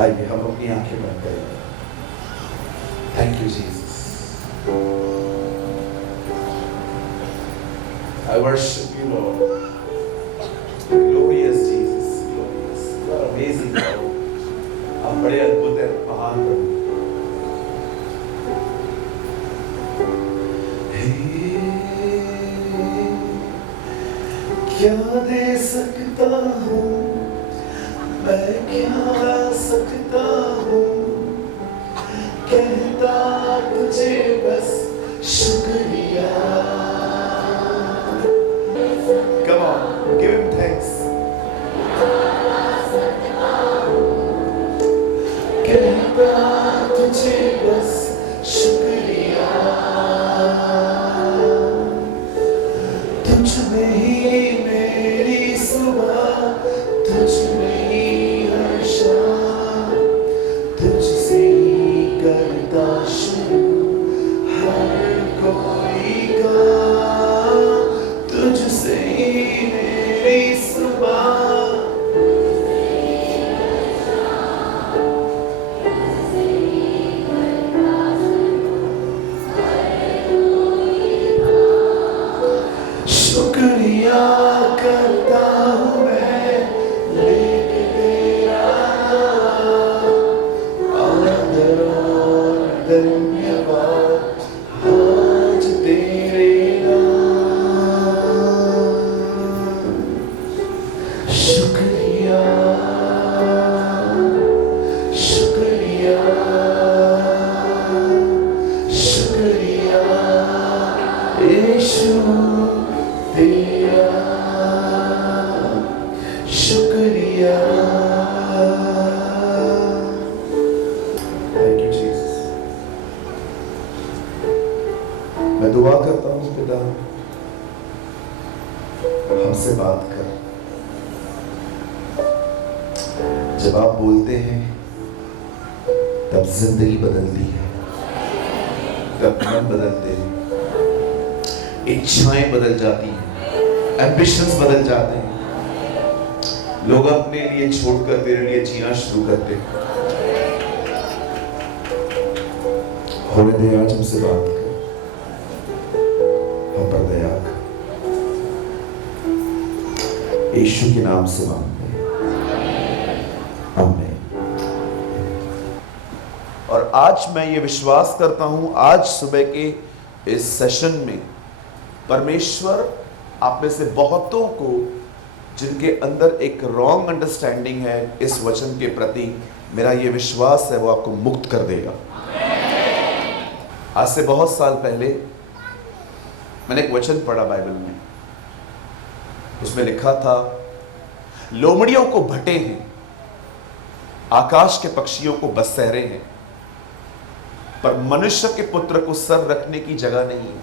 आइए हम अपनी आंखें बंद करेंगे। Thank you Jesus. I worship you, Lord. Glorious Jesus, glorious. You are amazing, Lord. आप बड़े अद्भुत हैं, महान प्रभु। क्या दे सकता हूँ मैं, क्या सकता हूँ, कहता तुझे बस शुक्रिया। Come on, give him thanks. कहता तुझे बस शुक्रिया, तुझ में ही मेरी सुबह, तुझ में ही हर शाम, तुझसे ही करता शुरू हर कोई काम, तुझसे ही मेरी सुबह, शुक्रिया करता हूँ मैं, लेके तेरा नाम, आदर और धन्यवाद आज तेरे नाम। शुक्रिया शुक्रिया शुक्रिया यीशु तेरा, शुक्रिया। Thank you Jesus. मैं दुआ करता हूँ पिता, हमसे बात कर। जब आप बोलते हैं तब जिंदगी बदलती है, तब मन बदलते हैं, इच्छाएं बदल जाती हैं, एम्बिशंस बदल जाते हैं, लोग अपने लिए छोड़कर तेरे लिए जीना शुरू करते हैं। होने दे, आज हमसे बात कर, हम पर दया कर, यीशु के नाम से मांगते हैं, आमीन। और आज मैं ये विश्वास करता हूं, आज सुबह के इस सेशन में परमेश्वर आप में से बहुतों को, जिनके अंदर एक रॉन्ग अंडरस्टैंडिंग है इस वचन के प्रति, मेरा ये विश्वास है वो आपको मुक्त कर देगा। आज से बहुत साल पहले मैंने एक वचन पढ़ा बाइबल में, उसमें लिखा था, लोमड़ियों को भटे हैं, आकाश के पक्षियों को बसेरे हैं, पर मनुष्य के पुत्र को सर रखने की जगह नहीं है।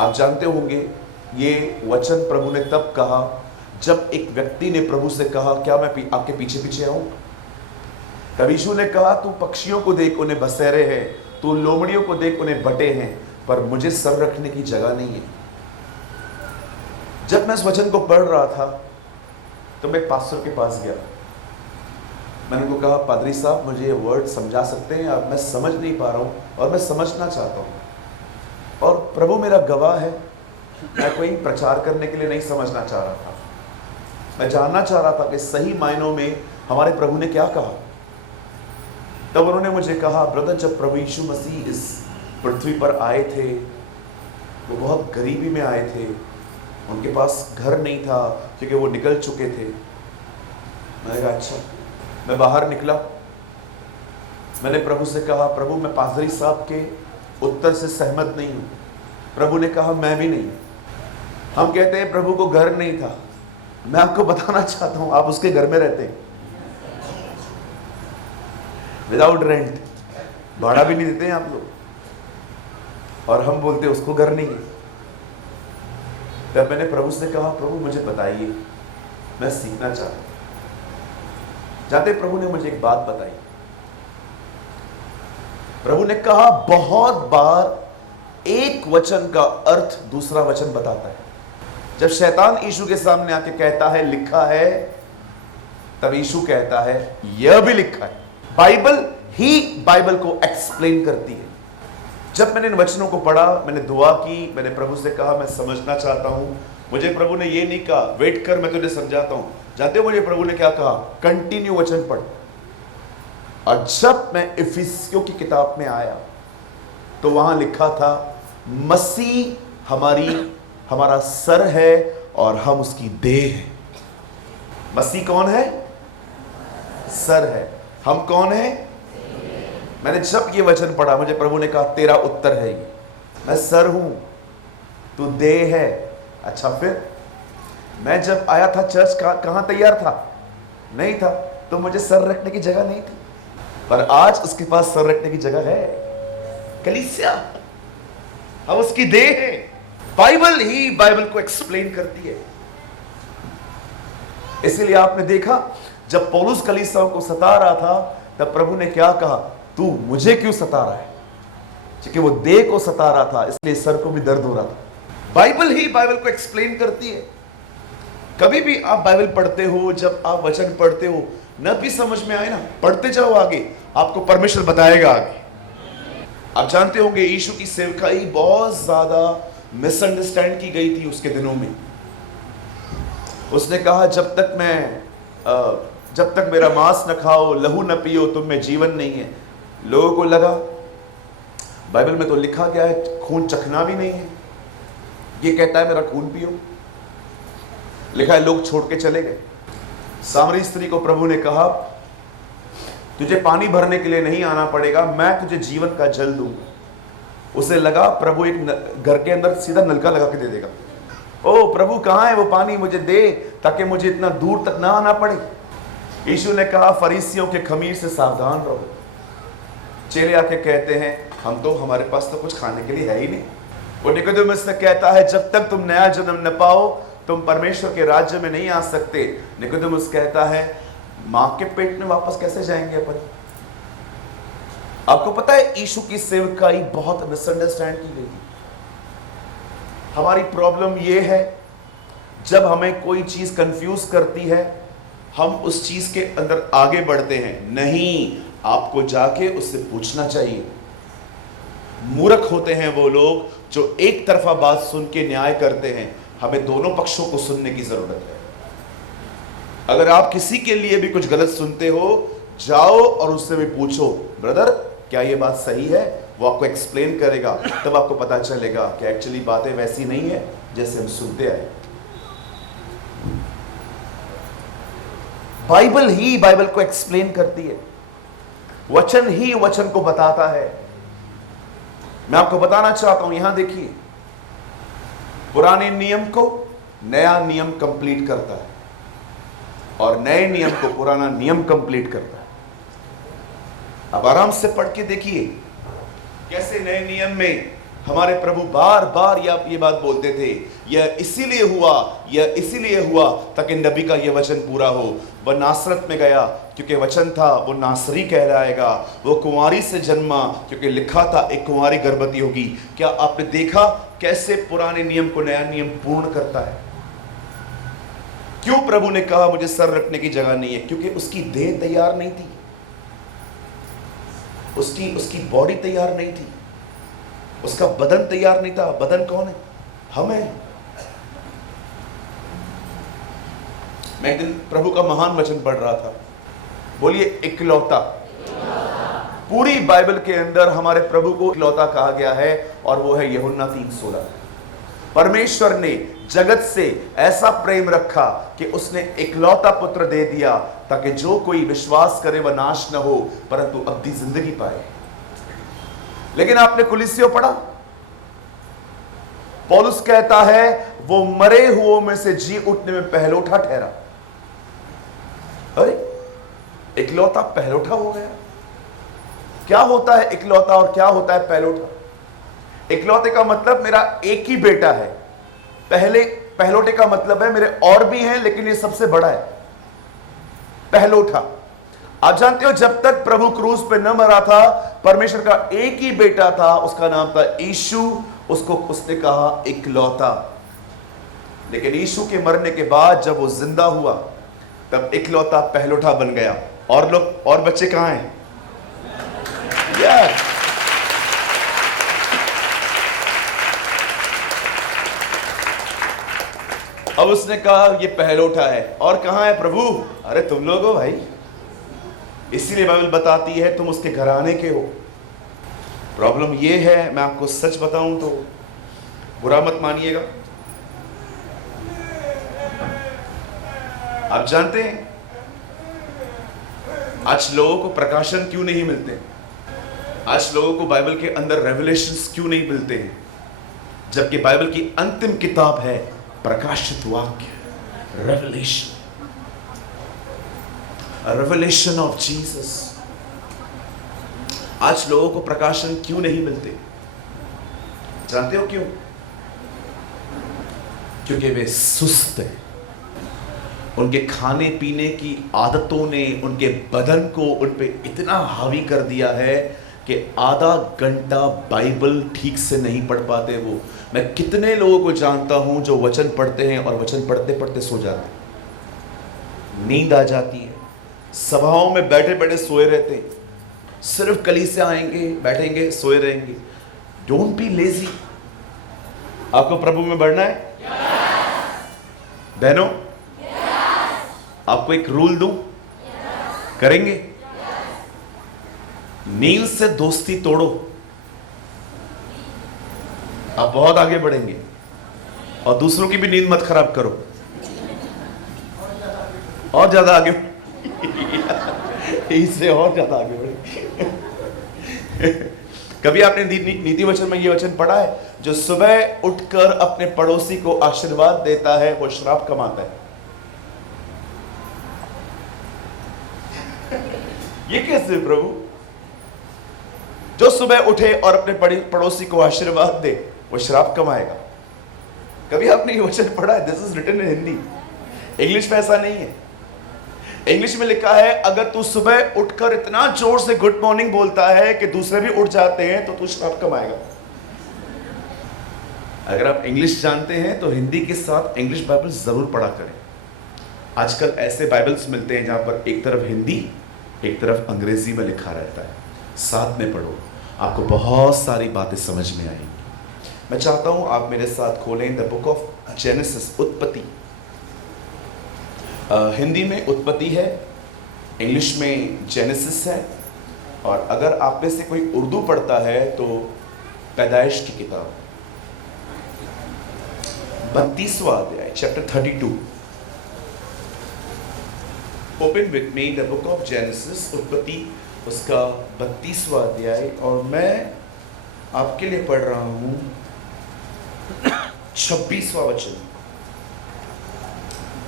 आप जानते होंगे ये वचन प्रभु ने तब कहा जब एक व्यक्ति ने प्रभु से कहा, क्या मैं आपके पीछे पीछे आऊं? तब यीशु ने कहा, तू पक्षियों को देख उन्हें बसेरे हैं, तू लोमड़ियों को देख उन्हें बटे हैं, पर मुझे सर रखने की जगह नहीं है। जब मैं इस वचन को पढ़ रहा था तो मैं पास्टर के पास गया। मैंने उनको कहा, पादरी साहब मुझे ये वर्ड समझा सकते हैं? अब मैं समझ नहीं पा रहा हूं और मैं समझना चाहता हूं, और प्रभु मेरा गवाह है, मैं कोई प्रचार करने के लिए नहीं समझना चाह रहा था। मैं जानना चाह रहा था कि सही मायनों में हमारे प्रभु ने क्या कहा। तब उन्होंने मुझे कहा, ब्रदर, जब प्रभु यीशु मसीह इस पृथ्वी पर आए थे, वो बहुत गरीबी में आए थे, उनके पास घर नहीं था क्योंकि वो निकल चुके थे। मैंने कहा अच्छा। मैं बाहर निकला, मैंने प्रभु से कहा, प्रभु मैं पादरी साहब के उत्तर से सहमत नहीं हूं। प्रभु ने कहा, मैं भी नहीं। हम कहते हैं प्रभु को घर नहीं था, मैं आपको बताना चाहता हूं आप उसके घर में रहते हैं, विदाउट रेंट, भाड़ा भी नहीं देते हैं आप लोग, और हम बोलते हैं उसको घर नहीं है। तब मैंने प्रभु से कहा, प्रभु मुझे बताइए, मैं सीखना चाहता हूं। जाते प्रभु ने मुझे एक बात बताई। प्रभु ने कहा, बहुत बार एक वचन का अर्थ दूसरा वचन बताता है। जब शैतान यीशु के सामने आके कहता है, लिखा है, तब यीशु कहता है यह भी लिखा है। बाइबल ही बाइबल को एक्सप्लेन करती है। जब मैंने इन वचनों को पढ़ा, मैंने दुआ की, मैंने प्रभु से कहा मैं समझना चाहता हूं। मुझे प्रभु ने ये नहीं कहा वेट कर मैं तुझे समझाता हूं। जानते हो मुझे प्रभु ने क्या कहा? कंटिन्यू वचन पढ़। और जब मैं इफिसियों की किताब में आया तो वहां लिखा था मसीह हमारा सर है और हम उसकी देह है। मसीह कौन है? सर है। हम कौन है? मैंने जब ये वचन पढ़ा मुझे प्रभु ने कहा तेरा उत्तर है ये। मैं सर हूं, तू देह है। अच्छा फिर मैं जब आया था चर्च कहां तैयार था? नहीं था, तो मुझे सर रखने की जगह नहीं थी। पर आज उसके पास सर रखने की जगह है, कलीसिया। हम उसकी देह है। बाइबल ही बाइबल को एक्सप्लेन करती है। इसीलिए आपने देखा जब पौलुस कलीसियाओं को सता रहा था तब प्रभु ने क्या कहा? तू मुझे क्यों सता रहा है? क्योंकि वो देह को सता रहा था, इसलिए सर को भी दर्द हो रहा था। बाइबल ही बाइबल को एक्सप्लेन करती है। कभी भी आप बाइबल पढ़ते हो, जब आप वचन पढ़ते हो, न भी समझ में आए ना, पढ़ते जाओ आगे, आपको परमेश्वर बताएगा आगे। आप जानते होंगे यीशु की सेवकाई बहुत ज्यादा मिसअंडरस्टैंड की गई थी उसके दिनों में। उसने कहा जब तक मेरा मांस न खाओ, लहू न पियो, तुम में जीवन नहीं है। लोगों को लगा बाइबल में तो लिखा गया है खून चखना भी नहीं है, ये कहता है मेरा खून पियो। लिखा है लोग छोड़ के चले गए। सामरी स्त्री को प्रभु ने कहा तुझे पानी भरने के लिए नहीं आना पड़ेगा, मैं तुझे जीवन का जल दूंगा। उसे लगा प्रभु एक घर के अंदर सीधा नलका लगा के दे देगा। ओ प्रभु कहां है वो पानी, मुझे दे ताकि मुझे इतना दूर तक ना आना पड़े। यीशु ने कहा फरीसियों के खमीर से सावधान रहो। चेले आके कहते हैं हमारे पास तो कुछ खाने के लिए है ही नहीं। वो निकोदेमुस से कहता है जब तक तुम नया जन्म न पाओ तुम परमेश्वर के राज्य में नहीं आ सकते। निकोदेमुस कहता है मां के पेट में वापस कैसे जाएंगे अपन? आपको पता है यीशु की सेवकाई बहुत मिसअंडरस्टैंड की गई थी। हमारी प्रॉब्लम यह है जब हमें कोई चीज कंफ्यूज करती है हम उस चीज के अंदर आगे बढ़ते हैं। नहीं, आपको जाके उससे पूछना चाहिए। मूर्ख होते हैं वो लोग जो एक तरफा बात सुन के न्याय करते हैं। हमें दोनों पक्षों को सुनने की जरूरत है। अगर आप किसी के लिए भी कुछ गलत सुनते हो, जाओ और उससे भी पूछो ब्रदर क्या ये बात सही है? वो आपको एक्सप्लेन करेगा, तब आपको पता चलेगा कि एक्चुअली बातें वैसी नहीं है जैसे हम सुनते आए। बाइबल ही बाइबल को एक्सप्लेन करती है। वचन ही वचन को बताता है। मैं आपको बताना चाहता हूं, यहां देखिए, पुराने नियम को नया नियम कंप्लीट करता है और नए नियम को पुराना नियम कंप्लीट करता है। अब आराम से पढ़ के देखिए कैसे नए नियम में हमारे प्रभु बार बार ये बात बोलते थे, यह इसीलिए हुआ ताकि नबी का यह वचन पूरा हो। वह नासरत में गया क्योंकि वचन था, वो नासरी कहलाएगा। वो कुंवारी से जन्मा क्योंकि लिखा था एक कुंवारी गर्भवती होगी। क्या आपने देखा कैसे पुराने नियम को नया नियम पूर्ण करता है? क्यों प्रभु ने कहा मुझे सर रखने की जगह नहीं है? क्योंकि उसकी देह तैयार नहीं थी, उसकी बॉडी तैयार नहीं थी, उसका बदन तैयार नहीं था। बदन कौन है? हम हैं। मैं एक दिन प्रभु का महान वचन पढ़ रहा था। बोलिए इकलौता। पूरी बाइबल के अंदर हमारे प्रभु को इकलौता कहा गया है और वो है यूहन्ना 3:16। परमेश्वर ने जगत से ऐसा प्रेम रखा कि उसने इकलौता पुत्र दे दिया ताकि जो कोई विश्वास करे वह नाश न हो परंतु अब्दी जिंदगी पाए। लेकिन आपने कुलिस्सियों पढ़ा, पौलुस कहता है वो मरे हुओं में से जी उठने में पहलोठा ठहरा। अरे इकलौता पहलोठा हो गया। क्या होता है इकलौता और क्या होता है पहलोठा? इकलौते का मतलब मेरा एक ही बेटा है। पहलोटे का मतलब है मेरे और भी हैं लेकिन ये सबसे बड़ा है। पहलोठा। आप जानते हो जब तक प्रभु क्रूस पे न मरा था, परमेश्वर का एक ही बेटा था, उसका नाम था यीशु। उसको उसने कहा इकलौता। लेकिन यीशु के मरने के बाद जब वो जिंदा हुआ तब इकलौता पहलौठा बन गया। और लोग और बच्चे कहां हैं? yes. अब उसने कहा ये पहलौठा है, और कहां है प्रभु? अरे तुम लोग हो भाई। इसीलिए बाइबल बताती है तुम उसके घराने के हो। प्रॉब्लम ये है, मैं आपको सच बताऊं तो बुरा मत मानिएगा, आप जानते हैं आज लोगों को प्रकाशन क्यों नहीं मिलते? आज लोगों को बाइबल के अंदर रेवलेशंस क्यों नहीं मिलते हैं? जबकि बाइबल की अंतिम किताब है प्रकाशित वाक्य, रेवलेशन, रेवलेशन ऑफ जीसस। आज लोगों को प्रकाशन क्यों नहीं मिलते? जानते हो क्यों? क्योंकि वे सुस्त हैं। उनके खाने पीने की आदतों ने उनके बदन को उन पे इतना हावी कर दिया है कि आधा घंटा बाइबल ठीक से नहीं पढ़ पाते वो। मैं कितने लोगों को जानता हूं जो वचन पढ़ते हैं और वचन पढ़ते पढ़ते सो जाते हैं, नींद आ जाती है, सभाओं में बैठे बैठे सोए रहते हैं, सिर्फ कलीसिया आएंगे, बैठेंगे, सोए रहेंगे। Don't be lazy. आपको प्रभु में बढ़ना है बहनों? आपको एक रूल दूं, करेंगे? नींद से दोस्ती तोड़ो, आप बहुत आगे बढ़ेंगे। और दूसरों की भी नींद मत खराब करो, और ज्यादा आगे इससे और ज्यादा आगे बढ़ेंगे। कभी आपने नीति वचन में ये वचन पढ़ा है, जो सुबह उठकर अपने पड़ोसी को आशीर्वाद देता है वो श्राप कमाता है? ये कैसे प्रभु? जो सुबह उठे और अपने पड़ोसी को आशीर्वाद दे वो श्राप कमाएगा। कभी आपने ये वचन पढ़ा है? This is written in Hindi. English में ऐसा नहीं है। इंग्लिश में लिखा है, अगर तू सुबह उठकर इतना जोर से गुड मॉर्निंग बोलता है कि दूसरे भी उठ जाते हैं तो तू श्राप कमाएगा। अगर आप इंग्लिश जानते हैं तो हिंदी के साथ इंग्लिश बाइबल जरूर पढ़ा करें। आजकल ऐसे बाइबल्स मिलते हैं जहां पर एक तरफ हिंदी, एक तरफ अंग्रेजी में लिखा रहता है। साथ में पढ़ो, आपको बहुत सारी बातें समझ में आएंगी। मैं चाहता हूं आप मेरे साथ खोलें द बुक ऑफ जेनेसिस, उत्पत्ति। हिंदी में उत्पत्ति है, इंग्लिश में जेनेसिस है, और अगर आप में से कोई उर्दू पढ़ता है तो पैदाइश की किताब 32वां अध्याय, chapter 32। Open with me the book of genesis, उत्पत्ति उसका 32वां अध्याय, और मैं आपके लिए पढ़ रहा हूं 26वां वचन।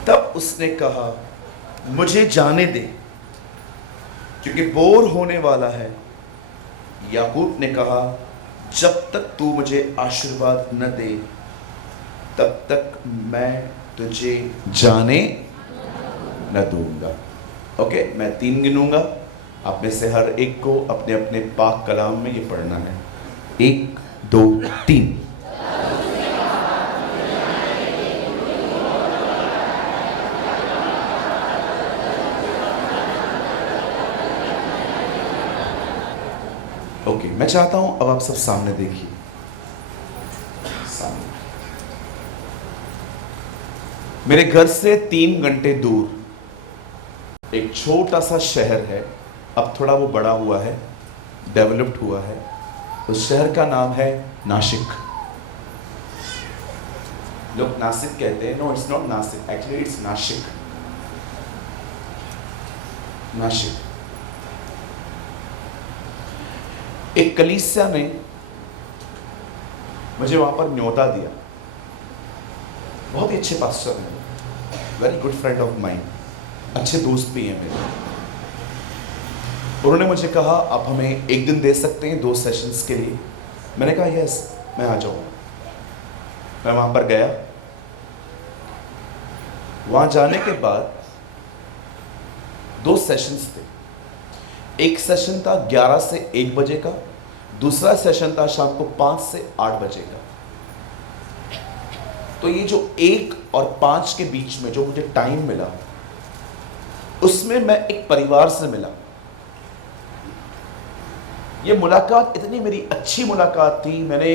तब उसने कहा, मुझे जाने दे, क्योंकि बोर होने वाला है। याकूब ने कहा, जब तक तू मुझे आशीर्वाद न दे तब तक मैं तुझे जाने न दूंगा। ओके, मैं 3 गिनूंगा, आप में से हर एक को अपने अपने पाक कलाम में ये पढ़ना है। 1 2 3। ओके, मैं चाहता हूं अब आप सब सामने देखिए। सामने मेरे घर से 3 घंटे दूर एक छोटा सा शहर है। अब थोड़ा वो बड़ा हुआ है, डेवलप्ड हुआ है। उस शहर का नाम है नासिक। लोग नासिक कहते हैं, no it's not Nashik, actually it's Nashik. Nashik. एक कलीसिया ने मुझे वहां पर न्योता दिया। बहुत ही अच्छे पास्टर हैं, very good friend of mind, अच्छे दोस्त भी हैं मेरे। उन्होंने मुझे कहा, आप हमें एक दिन दे सकते हैं 2 सेशंस के लिए? मैंने कहा यस, मैं आ जाऊंगा। मैं वहां पर गया। वहां जाने के बाद 2 सेशंस थे। एक सेशन था 11 से 1 बजे का, दूसरा सेशन था शाम को 5 से 8 बजे का। तो ये जो 1 और 5 के बीच में जो मुझे टाइम मिला, उसमें मैं एक परिवार से मिला। ये मुलाकात इतनी मेरी अच्छी मुलाकात थी। मैंने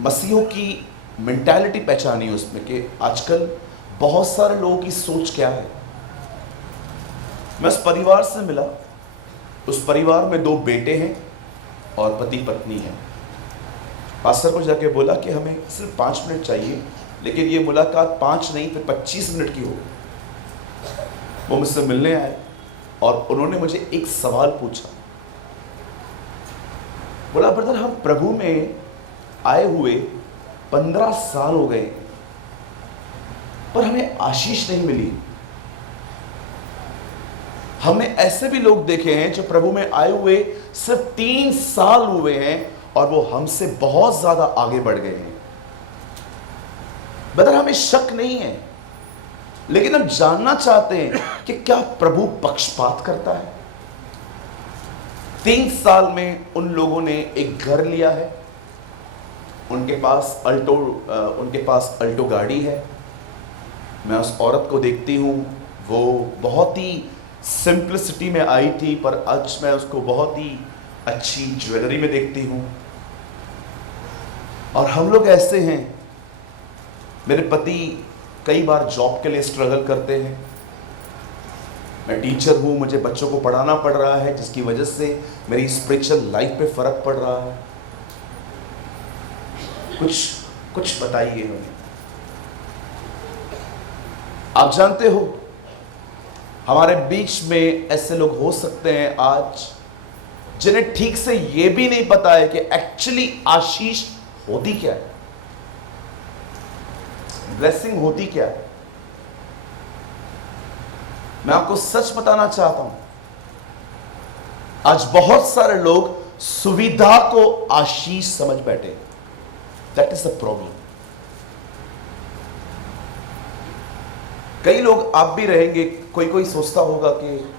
मसीहों की मेंटालिटी पहचानी उसमें कि आजकल बहुत सारे लोगों की सोच क्या है। मैं उस परिवार से मिला। उस परिवार में 2 बेटे हैं और पति पत्नी है। पास्टर को जाके बोला कि हमें सिर्फ 5 मिनट चाहिए, लेकिन ये मुलाकात 5 नहीं फिर 25 मिनट की हो। वो मुझसे मिलने आए और उन्होंने मुझे एक सवाल पूछा। बोला, ब्रदर हम प्रभु में आए हुए 15 साल हो गए पर हमें आशीष नहीं मिली। हमने ऐसे भी लोग देखे हैं जो प्रभु में आए हुए सिर्फ 3 साल हुए हैं और वो हमसे बहुत ज्यादा आगे बढ़ गए हैं। ब्रदर हमें शक नहीं है, लेकिन हम जानना चाहते हैं कि क्या प्रभु पक्षपात करता है। 3 साल में उन लोगों ने एक घर लिया है। उनके पास अल्टो गाड़ी है। मैं उस औरत को देखती हूँ, वो बहुत ही सिंपलिसिटी में आई थी, पर आज मैं उसको बहुत ही अच्छी ज्वेलरी में देखती हूँ। और हम लोग ऐसे हैं, मेरे पति कई बार जॉब के लिए स्ट्रगल करते हैं। मैं टीचर हूँ, मुझे बच्चों को पढ़ाना पड़ रहा है, जिसकी वजह से मेरी स्पिरिचुअल लाइफ पे फर्क पड़ रहा है। कुछ बताइए हमें। आप जानते हो हमारे बीच में ऐसे लोग हो सकते हैं आज जिन्हें ठीक से यह भी नहीं पता है कि एक्चुअली आशीष होती क्या है, ब्लेसिंग होती क्या है। मैं आपको सच बताना चाहता हूं, आज बहुत सारे लोग सुविधा को आशीष समझ बैठे। That is the problem. कई लोग, आप भी रहेंगे, कोई सोचता होगा कि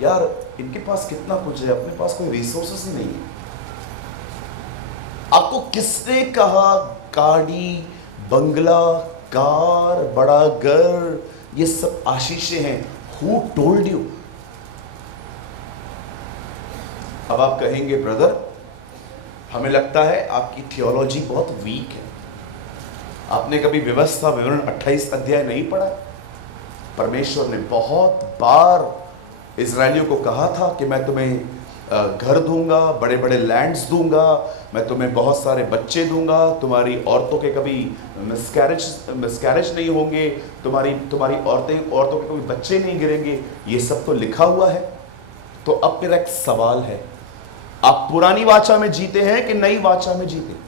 यार इनके पास कितना कुछ है, अपने पास कोई रिसोर्सेस ही नहीं है। आपको किसने कहा गाड़ी, बंगला, कार, बड़ा घर ये सब आशीषें हैं? Who told you? अब आप कहेंगे ब्रदर हमें लगता है आपकी थियोलॉजी बहुत वीक है। आपने कभी व्यवस्था विवरण 28 अध्याय नहीं पढ़ा? परमेश्वर ने बहुत बार इजरायलियों को कहा था कि मैं तुम्हें घर दूंगा, बड़े बड़े लैंड्स दूंगा, मैं तुम्हें बहुत सारे बच्चे दूंगा, तुम्हारी औरतों के कभी मिसकैरेज नहीं होंगे, तुम्हारी औरतों के कभी बच्चे नहीं गिरेंगे। ये सब तो लिखा हुआ है। तो अब मेरा एक सवाल है, आप पुरानी वाचा में जीते हैं कि नई वाचा में जीते?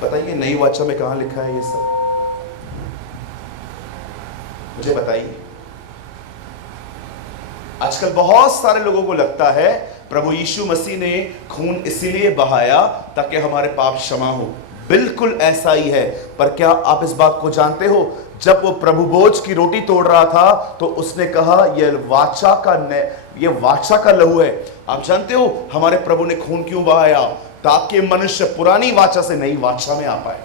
बताइए नई वाचा में कहां लिखा है ये सब? मुझे बताइए। आजकल बहुत सारे लोगों को लगता है प्रभु यीशु मसीह ने खून इसीलिए बहाया ताकि हमारे पाप क्षमा हो। बिल्कुल ऐसा ही है। पर क्या आप इस बात को जानते हो, जब वो प्रभु भोज की रोटी तोड़ रहा था तो उसने कहा यह वाचा का लहू है। आप जानते हो हमारे प्रभु ने खून क्यों बहाया? ताकि मनुष्य पुरानी वाचा से नई वाचा में आ पाए।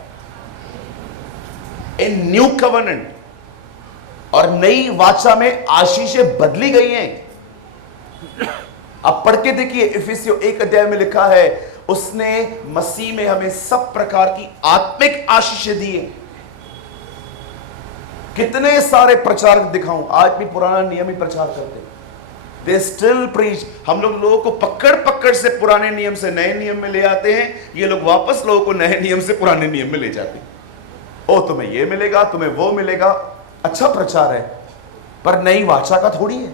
इन न्यू कवर्नेंट और नई वाचा में आशीषें बदली गई हैं। अब पढ़ के देखिए, इफिसियों 1 अध्याय में लिखा है उसने मसीह में हमें सब प्रकार की आत्मिक आशीषें दी हैं। कितने सारे प्रचारक दिखाऊं, आज भी पुराना नियम ही प्रचार करते हैं। They still preach. हम लोगों को पकड़ पकड़ से पुराने नियम से नए नियम में ले आते हैं, ये लोग वापस लोगों को नए नियम से पुराने नियम में ले जाते हैं। ओ तुम्हें ये मिलेगा, तुम्हें वो मिलेगा। अच्छा प्रचार है, पर नई वाचा का थोड़ी है।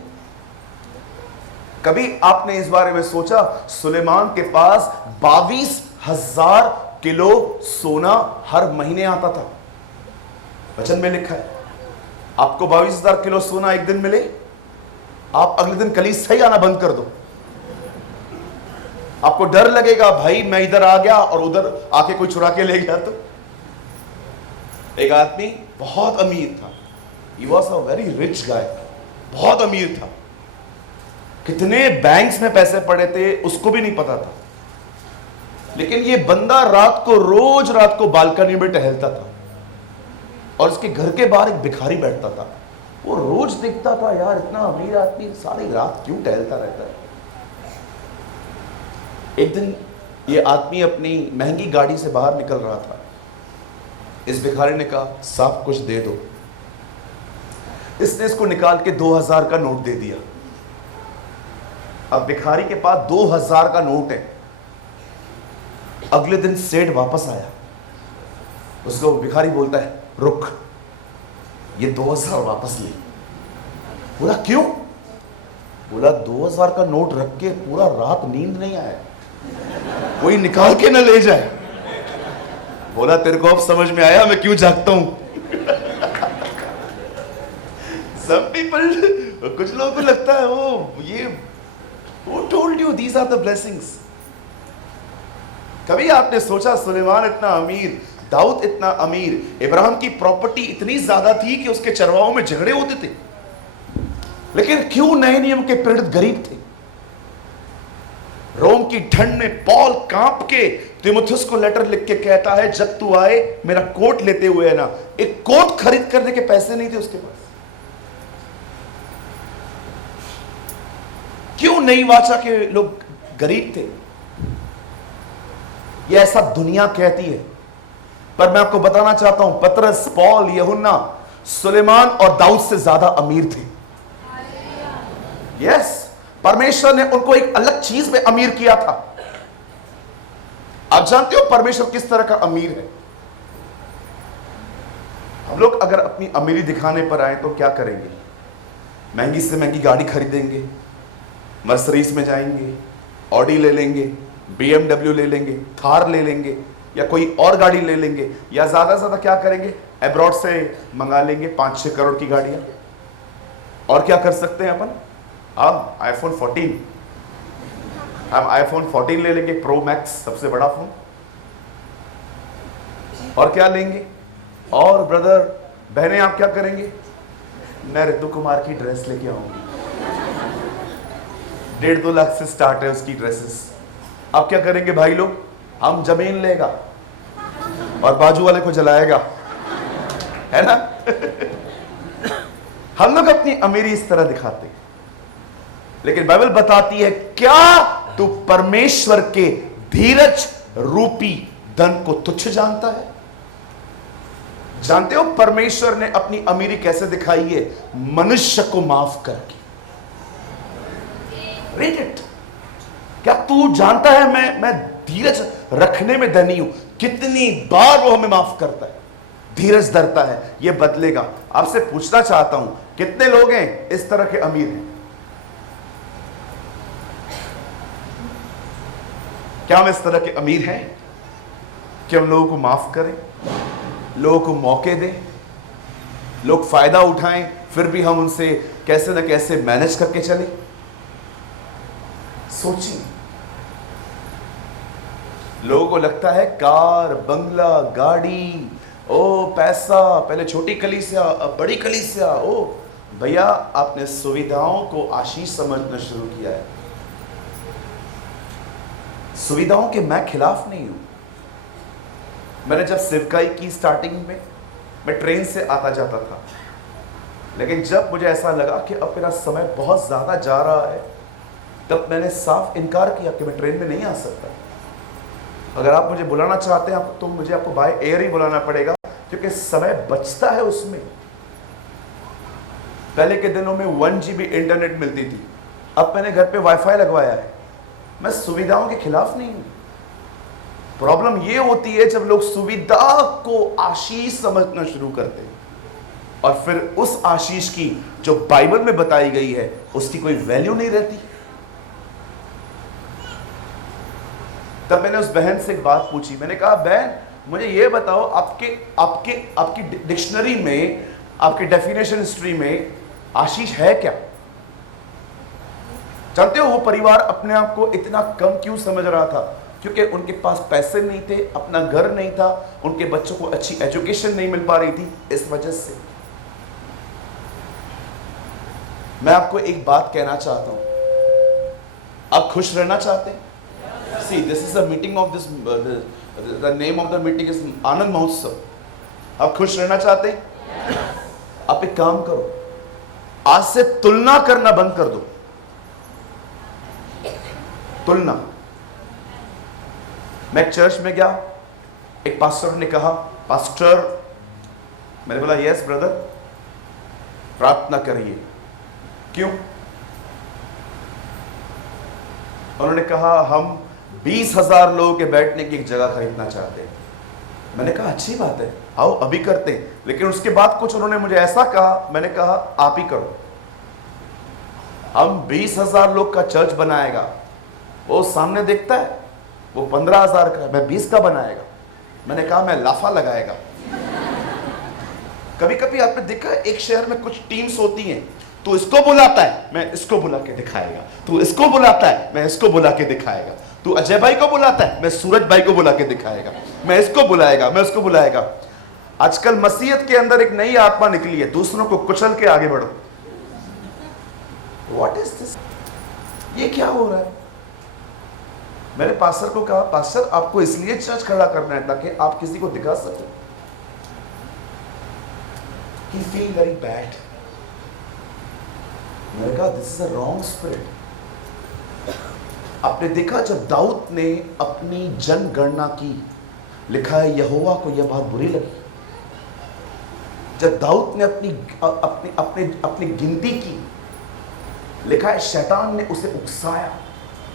कभी आपने इस बारे में सोचा, सुलेमान के पास 22,000 किलो सोना हर महीने आता था। वचन में लिखा है। आपको 22,000 किलो सोना एक दिन मिले, आप अगले दिन कलीसिया ही आना बंद कर दो। आपको डर लगेगा, भाई मैं इधर आ गया और उधर आके कोई चुरा के ले गया तो। एक आदमी बहुत अमीर था, he was a very rich guy, बहुत अमीर था। कितने बैंक्स में पैसे पड़े थे उसको भी नहीं पता था। लेकिन ये बंदा रोज रात को बालकनी में टहलता था। और उसके घर के बाहर एक भिखारी बैठता था। वो रोज देखता था, यार इतना अमीर आदमी सारी रात क्यों टहलता रहता है। एक दिन ये आदमी अपनी महंगी गाड़ी से बाहर निकल रहा था। इस भिखारी ने कहा, साहब कुछ दे दो। इसने इसको निकाल के 2000 का नोट दे दिया। अब भिखारी के पास 2000 का नोट है। अगले दिन सेठ वापस आया, उसको भिखारी बोलता है, रुक ये 2000 वापस ले। बोला क्यों? बोला 2000 का नोट रख के पूरा रात नींद नहीं आया, कोई निकाल के ना ले जाए। बोला तेरे को अब समझ में आया मैं क्यों जागता हूं। Some people, कुछ लोगों को लगता है वो told you these are the blessings। कभी आपने सोचा सुलेमान इतना अमीर, दाऊद इतना अमीर, इब्राहिम की प्रॉपर्टी इतनी ज्यादा थी कि उसके चरवाहों में झगड़े होते थे, लेकिन क्यों नए नियम के प्रेरित गरीब थे। रोम की ठंड में पॉल कांप के तीमुथियुस को लेटर लिख के कहता है, जब तू आए मेरा कोट लेते हुए है ना, एक कोट खरीद करने के पैसे नहीं थे उसके पास। क्यों नई वाचा के लोग गरीब थे? यह ऐसा दुनिया कहती है, पर मैं आपको बताना चाहता हूं, पतरस, पॉल, यूहन्ना, सुलेमान और दाऊद से ज्यादा अमीर थे। यस, परमेश्वर ने उनको एक अलग चीज में अमीर किया था। आप जानते हो परमेश्वर किस तरह का अमीर है? हम लोग अगर अपनी अमीरी दिखाने पर आए तो क्या करेंगे? महंगी से महंगी गाड़ी खरीदेंगे, मर्सिडीज में जाएंगे, ऑडी ले लेंगे, BMW ले लेंगे, थार ले लेंगे, या कोई और गाड़ी ले लेंगे, या ज्यादा से ज्यादा क्या करेंगे, अब्रॉड से मंगा लेंगे 5-6 करोड़ की गाड़ियां। और क्या कर सकते हैं अपन? हम iPhone 14, हम iPhone 14 ले लेंगे, प्रो मैक्स, सबसे बड़ा फोन। और क्या लेंगे? और ब्रदर बहनें आप क्या करेंगे? मैं ऋतु कुमार की ड्रेस लेके आऊंगी, 1.5-2 लाख से स्टार्ट है उसकी ड्रेसेस। आप क्या करेंगे भाई लोग? हम जमीन लेगा और बाजू वाले को जलाएगा, है ना? हम लोग अपनी अमीरी इस तरह दिखाते हैं, लेकिन बाइबल बताती है, क्या तू परमेश्वर के धीरज रूपी धन को तुच्छ जानता है? जानते हो परमेश्वर ने अपनी अमीरी कैसे दिखाई है? मनुष्य को माफ करके। Read it. क्या तू जानता है मैं धीरज रखने में धनी हूं? कितनी बार वो हमें माफ करता है, धीरज धरता है, ये बदलेगा। आपसे पूछना चाहता हूं, कितने लोग हैं इस तरह के अमीर हैं? क्या हम इस तरह के अमीर हैं कि हम लोगों को माफ करें, लोगों को मौके दें, लोग फायदा उठाएं, फिर भी हम उनसे कैसे न कैसे मैनेज करके चलें? सोचिए। लोगों को लगता है कार, बंगला, गाड़ी, ओ पैसा, पहले छोटी कलीसिया अब बड़ी कलीसिया। ओ भैया, आपने सुविधाओं को आशीष समझना शुरू किया है। सुविधाओं के मैं खिलाफ नहीं हूं। मैंने जब सेवकाई की स्टार्टिंग में, मैं ट्रेन से आता जाता था, लेकिन जब मुझे ऐसा लगा कि अब मेरा समय बहुत ज्यादा जा रहा है, तब मैंने साफ इनकार किया कि मैं ट्रेन में नहीं आ सकता। अगर आप मुझे बुलाना चाहते हैं तो मुझे आपको बाय एयर ही बुलाना पड़ेगा, क्योंकि समय बचता है उसमें। पहले के दिनों में 1 GB इंटरनेट मिलती थी, अब मैंने घर पे वाईफाई लगवाया है। मैं सुविधाओं के खिलाफ नहीं हूं। प्रॉब्लम ये होती है जब लोग सुविधा को आशीष समझना शुरू करते हैं, और फिर उस आशीष की जो बाइबल में बताई गई है उसकी कोई वैल्यू नहीं रहती। तब मैंने उस बहन से एक बात पूछी। मैंने कहा, बहन मुझे ये बताओ, आपकी डिक्शनरी में, आपके डेफिनेशन हिस्ट्री में आशीष है क्या? जानते हो वो परिवार अपने आप को इतना कम क्यों समझ रहा था? क्योंकि उनके पास पैसे नहीं थे, अपना घर नहीं था, उनके बच्चों को अच्छी एजुकेशन नहीं मिल पा रही थी। इस वजह से मैं आपको एक बात कहना चाहता हूं। आप खुश रहना चाहते हैं? See, this is a meeting of this. The name of the meeting is आनंद महोत्सव। आप खुश रहना चाहते हैं? आप एक काम करो, आज से तुलना करना बंद कर दो। तुलना। मैं एक चर्च में गया, एक पास्टर ने कहा, पास्टर, मैंने बोला यस ब्रदर, प्रार्थना करिए। क्यों? उन्होंने कहा हम 20,000 लोगों के बैठने की एक जगह खरीदना चाहते हैं। मैंने कहा अच्छी बात है, आओ अभी करते हैं। लेकिन उसके बाद कुछ उन्होंने मुझे ऐसा कहा, मैंने कहा आप ही करो। हम 20,000 लोग का चर्च बनाएगा, वो सामने देखता है वो 15,000 का है, मैं 20 का बनाएगा। मैंने कहा मैं लाफा लगाएगा। कभी कभी आपने देखा है एक शहर में कुछ टीम्स होती हैं, तो इसको बुलाता है मैं इसको बुला के दिखाएगा, तू इसको बुलाता है मैं इसको बुला के दिखाएगा, तू अजय भाई को बुलाता है मैं सूरज भाई को बुला के दिखाएगा, मैं इसको बुलाएगा मैं उसको बुलाएगा। आजकल मसीहत के अंदर एक नई आत्मा निकली है, दूसरों को कुचल के आगे बढ़ो। What is this? ये क्या हो रहा है? मैंने पास्टर को कहा, पास्टर आपको इसलिए चर्च खड़ा करना है ताकि आप किसी को दिखा सको। He feel very bad. मैंने कहा this is a wrong spirit. आपने देखा जब दाऊद ने अपनी जनगणना की, लिखा है यहोवा को यह बात बुरी लगी। जब दाऊद ने अपनी अपनी अपनी अपनी गिनती की, लिखा है शैतान ने उसे उकसाया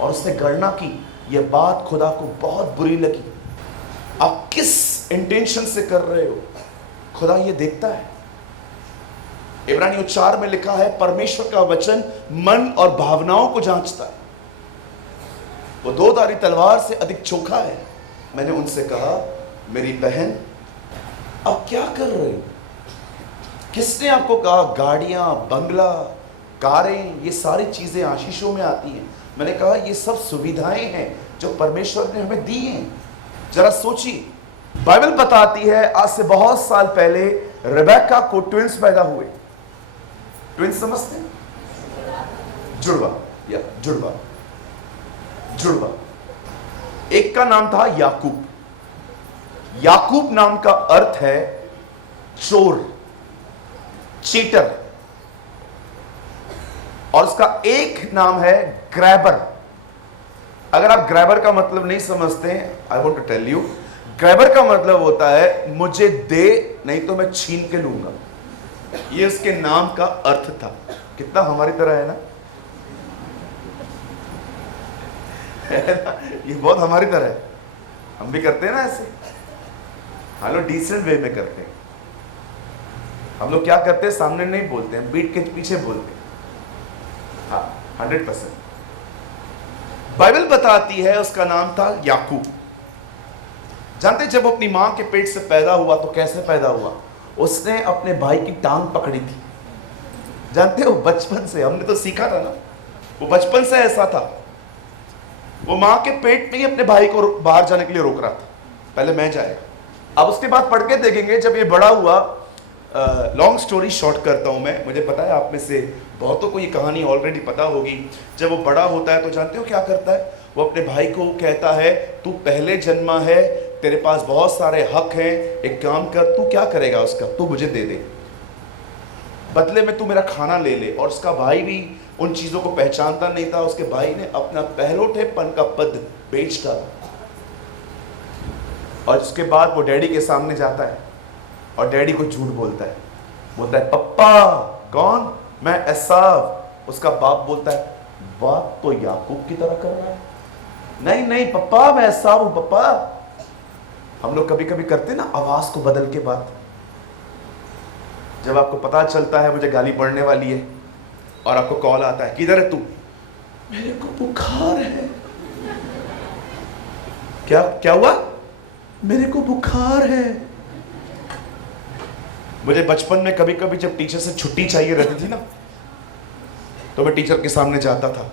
और उसने गणना की, यह बात खुदा को बहुत बुरी लगी। आप किस इंटेंशन से कर रहे हो, खुदा ये देखता है। इब्रानियों 4 में लिखा है परमेश्वर का वचन मन और भावनाओं को जांचता है, वो दो-धारी तलवार से अधिक चोखा है। मैंने उनसे कहा मेरी बहन अब क्या कर रहे हो? किसने आपको कहा गाड़ियां, बंगला, कारें, ये सारी चीजें आशीषों में आती हैं? मैंने कहा ये सब सुविधाएं हैं जो परमेश्वर ने हमें दी हैं। जरा सोचिए, बाइबल बताती है आज से बहुत साल पहले रेबेका को ट्विंस पैदा हुए। ट्विंस समझते हैं? जुड़वा या जुड़वा, जुड़वा। एक का नाम था याकूब। याकूब नाम का अर्थ है चोर, चीटर, और उसका एक नाम है ग्रैबर। अगर आप ग्रैबर का मतलब नहीं समझते, I want to tell you, grabber का मतलब होता है मुझे दे नहीं तो मैं छीन के लूंगा। ये उसके नाम का अर्थ था। कितना हमारी तरह है ना? ये बहुत हमारी तरह है। हम भी करते हैं ना ऐसे, हम लोग डिसेंट वे में करते हैं। हम लोग क्या करते हैं, सामने नहीं बोलते हैं, बीट के पीछे बोलते हैं। हाँ, 100%। बाइबल बताती है उसका नाम था याकूब। जानते जब वो अपनी मां के पेट से पैदा हुआ तो कैसे पैदा हुआ? उसने अपने भाई की टांग पकड़ी थी। जानते हो, बचपन से हमने तो सीखा था ना, वो बचपन से ऐसा था। वो मां के पेट में ही अपने भाई को बाहर जाने के लिए रोक रहा था, पहले मैं जाएगा। अब उसके बाद पढ़ के देखेंगे जब ये बड़ा हुआ। लॉन्ग स्टोरी शॉर्ट करता हूं मैं, मुझे पता है आप में से बहुतों को ये कहानी ऑलरेडी पता होगी। जब वो बड़ा होता है तो जानते हो क्या करता है? वो अपने भाई को कहता है तू पहले जन्मा है, तेरे पास बहुत सारे हक हैं, एक काम कर, तू क्या करेगा उसका, तू मुझे दे दे, बदले में तू मेरा खाना ले ले। और उसका भाई भी उन चीज़ों को पहचानता नहीं था। उसके भाई ने अपना पहलोठेपन का पद बेच डाला। और उसके बाद वो डैडी के सामने जाता है और डैडी को झूठ बोलता है, बोलता है पप्पा। कौन? मैं एसाव। उसका बाप बोलता है बात तो याकूब की तरह कर रहा है। नहीं नहीं पप्पा, मैं एसाव हूं पप्पा। हम लोग कभी कभी करते ना आवाज को बदल के बात। जब आपको पता चलता है मुझे गाली पड़ने वाली है और आपको कॉल आता है, किधर है तू? मेरे को बुखार है। क्या क्या हुआ? मेरे को बुखार है। मुझे बचपन में कभी कभी जब टीचर से छुट्टी चाहिए रहती थी ना, तो मैं टीचर के सामने जाता था।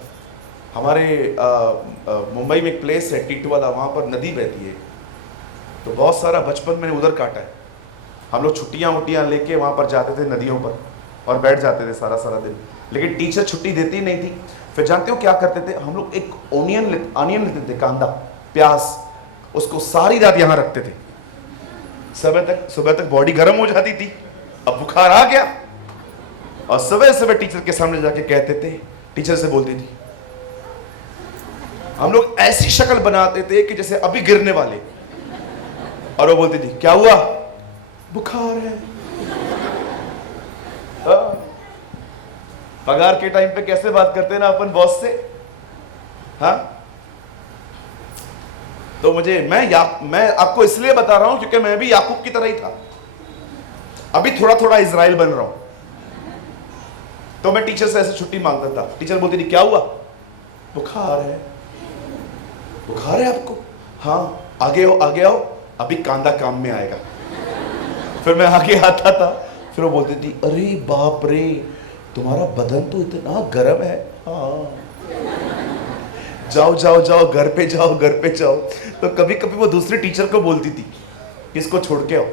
हमारे मुंबई में एक प्लेस है टिटवाला, वहाँ पर नदी बहती है, तो बहुत सारा बचपन मैंने उधर काटा है। हम लोग छुट्टियाँ वुट्टियाँ लेके वहाँ पर जाते थे नदियों पर और बैठ जाते थे सारा सारा दिन। लेकिन टीचर छुट्टी देती नहीं थी। फिर जानते हो क्या करते थे हम लोग? एक ऑनियन लेते थे, कांदा, प्याज, उसको सारी रात यहाँ रखते थे। सुबह तक बॉडी गर्म हो जाती थी, अब बुखार आ गया। और सुबह सुबह टीचर के सामने जाके कहते थे, टीचर से बोलती थी, हम लोग ऐसी शक्ल बनाते थे कि जैसे अभी गिरने वाले, और वो बोलती थी क्या हुआ? बुखार है। पगार के टाइम पे कैसे बात करते हैं ना अपन बॉस से, हाँ? तो मैं आपको इसलिए बता रहा हूं क्योंकि मैं भी याकूब की तरह ही था, अभी थोड़ा थोड़ा इजराइल बन रहा हूं। तो मैं टीचर से ऐसे छुट्टी मांगता था, टीचर बोलती थी क्या हुआ? बुखार है। बुखार है आपको? हाँ, आगे आओ, अभी कांदा काम में आएगा। फिर मैं आगे आता था, फिर वो बोलती थी अरे बाप रे, तुम्हारा बदन तो इतना गर्म है। हाँ, जाओ घर पे जाओ। तो कभी कभी वो दूसरे टीचर को बोलती थी इसको छोड़ के आओ,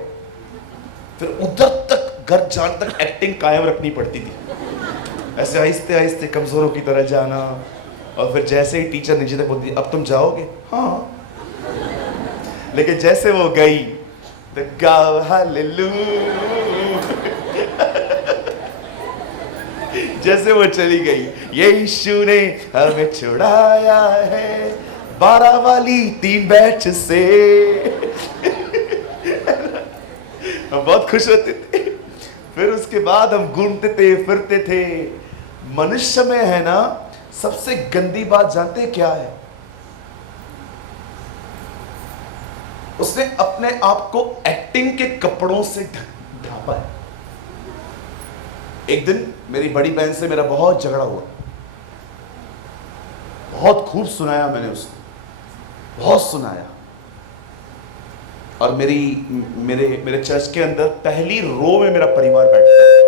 फिर उधर तक घर जाने तक एक्टिंग कायम रखनी पड़ती थी, ऐसे आहिस्ते आहिस्ते कमजोरों की तरह जाना। और फिर जैसे ही टीचर नीचे तक बोलती अब तुम जाओगे? हाँ। लेकिन जैसे वो गई तो गाओ हालेलुया, जैसे वो चली गई, यीशु ने हमें छुड़ाया है 12 वाली 3 बैच से। हम बहुत खुश होते थे। फिर उसके बाद हम घूमते थे, फिरते थे। मनुष्य में है ना सबसे गंदी बात जानते हैं क्या है? उसने अपने आप को एक्टिंग के कपड़ों से ढांपा है। एक दिन मेरी बड़ी बहन से मेरा बहुत झगड़ा हुआ, बहुत खूब सुनाया मैंने उसको, बहुत सुनाया। और मेरे चर्च के अंदर पहली रो में मेरा परिवार बैठता है,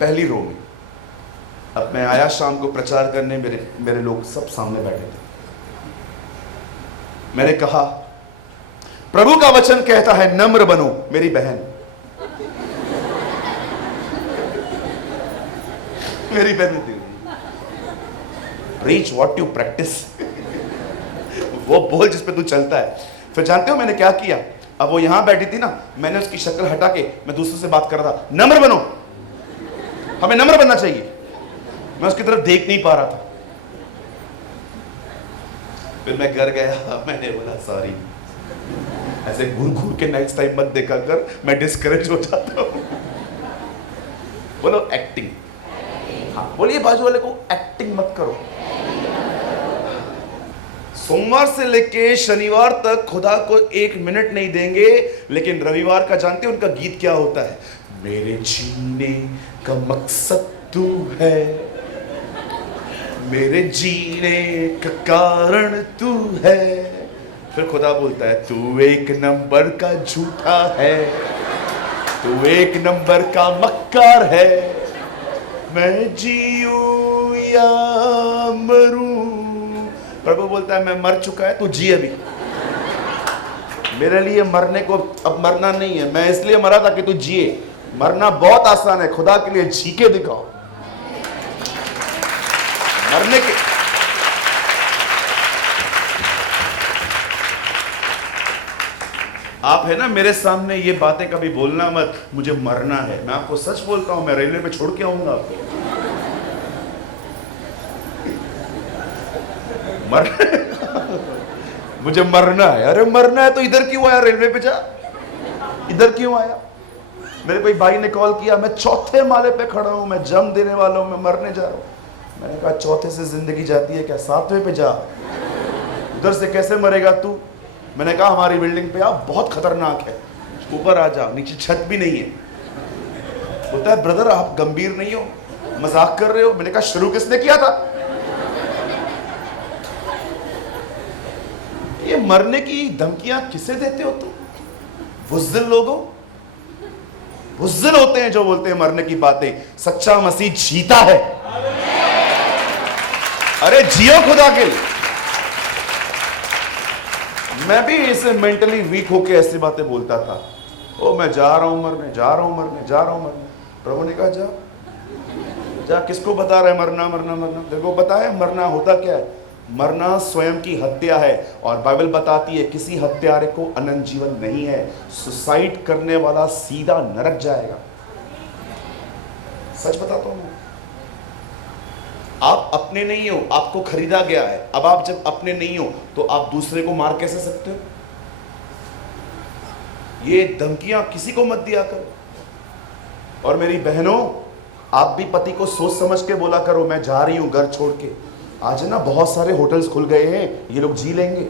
पहली रो में। अब मैं आया शाम को प्रचार करने, मेरे लोग सब सामने बैठे थे। मैंने कहा प्रभु का वचन कहता है नम्र बनो। मेरी बहन, मेरी बहन थी, रीच व्हाट यू प्रैक्टिस, वो बोल जिस पे तू चलता है। फिर जानते हो मैंने क्या किया? अब वो यहां बैठी थी ना, मैंने उसकी शक्ल हटा के मैं दूसरे से बात कर रहा था, नम्र बनो, हमें नम्र बनना चाहिए। मैं उसकी तरफ देख नहीं पा रहा था। फिर मैं घर गया, मैंने बोला सॉरी, ऐसे घूर घूर के नेक्स्ट टाइम मत देखा कर, मैं डिस्करेज हो जाता हूं। बोलो एक्टिंग। हाँ, बोलिए बाजू वाले को एक्टिंग मत करो। सोमवार से लेके शनिवार तक खुदा को 1 मिनट नहीं देंगे, लेकिन रविवार का जानते हैं उनका गीत क्या होता है? मेरे जीने का मकसद तू है, मेरे जीने का कारण तू है। फिर खुदा बोलता है तू 1 नंबर का झूठा है, तू 1 नंबर का मक्कार है, मैं जीऊं या मरूं। प्रभु बोलता है मैं मर चुका है, तू जी अभी। मेरे लिए मरने को अब मरना नहीं है, मैं इसलिए मरा था कि तू जिए। मरना बहुत आसान है, खुदा के लिए जी के दिखाओ। मरने के आप है ना मेरे सामने ये बातें कभी बोलना मत, मुझे मरना है। मैं आपको सच बोलता हूं, मैं रेलवे पे छोड़ के आऊंगा आपको। मुझे मरना है। अरे मरना है तो इधर क्यों आया? रेलवे पे जा, इधर क्यों आया? मेरे कोई भाई ने कॉल किया, मैं 4थे माले पे खड़ा हूं, मैं जम देने वाला हूं, मैं मरने जा रहा हूं। मैंने कहा 4थे से जिंदगी जाती है क्या? 7वें पे जा, उधर से कैसे मरेगा तू? मैंने कहा हमारी बिल्डिंग पे आप, बहुत खतरनाक है, ऊपर आ जा, नीचे छत भी नहीं है। बोलता है ब्रदर आप गंभीर नहीं हो, मजाक कर रहे हो। मैंने कहा शुरू किसने किया था? ये मरने की धमकियां किसे देते हो तुम? बुज़दिल लोगों, बुज़दिल होते हैं जो बोलते हैं मरने की बातें। सच्चा मसीह जीता है। अरे जियो खुदा के लिए। मैं भी इसे मेंटली वीक होके ऐसी बातें बोलता था। ओ मैं जा रहा हूं मरने, जा रहा हूं मरने, जा रहा हूं मरने। प्रभु ने कहा जा जा, किसको बता रहा है मरना मरना मरना? देखो बताया मरना होता क्या है। मरना स्वयं की हत्या है, और बाइबल बताती है किसी हत्यारे को अनंत जीवन नहीं है। सुसाइड करने वाला सीधा नरक जाएगा। सच बताता हूं, आप अपने नहीं हो, आपको खरीदा गया है। अब आप जब अपने नहीं हो तो आप दूसरे को मार कैसे सकते हो? ये धमकियां किसी को मत दिया करो। और मेरी बहनों, आप भी पति को सोच समझ के बोला करो, मैं जा रही हूं घर छोड़ के। आज ना बहुत सारे होटल्स खुल गए हैं, ये लोग जी लेंगे।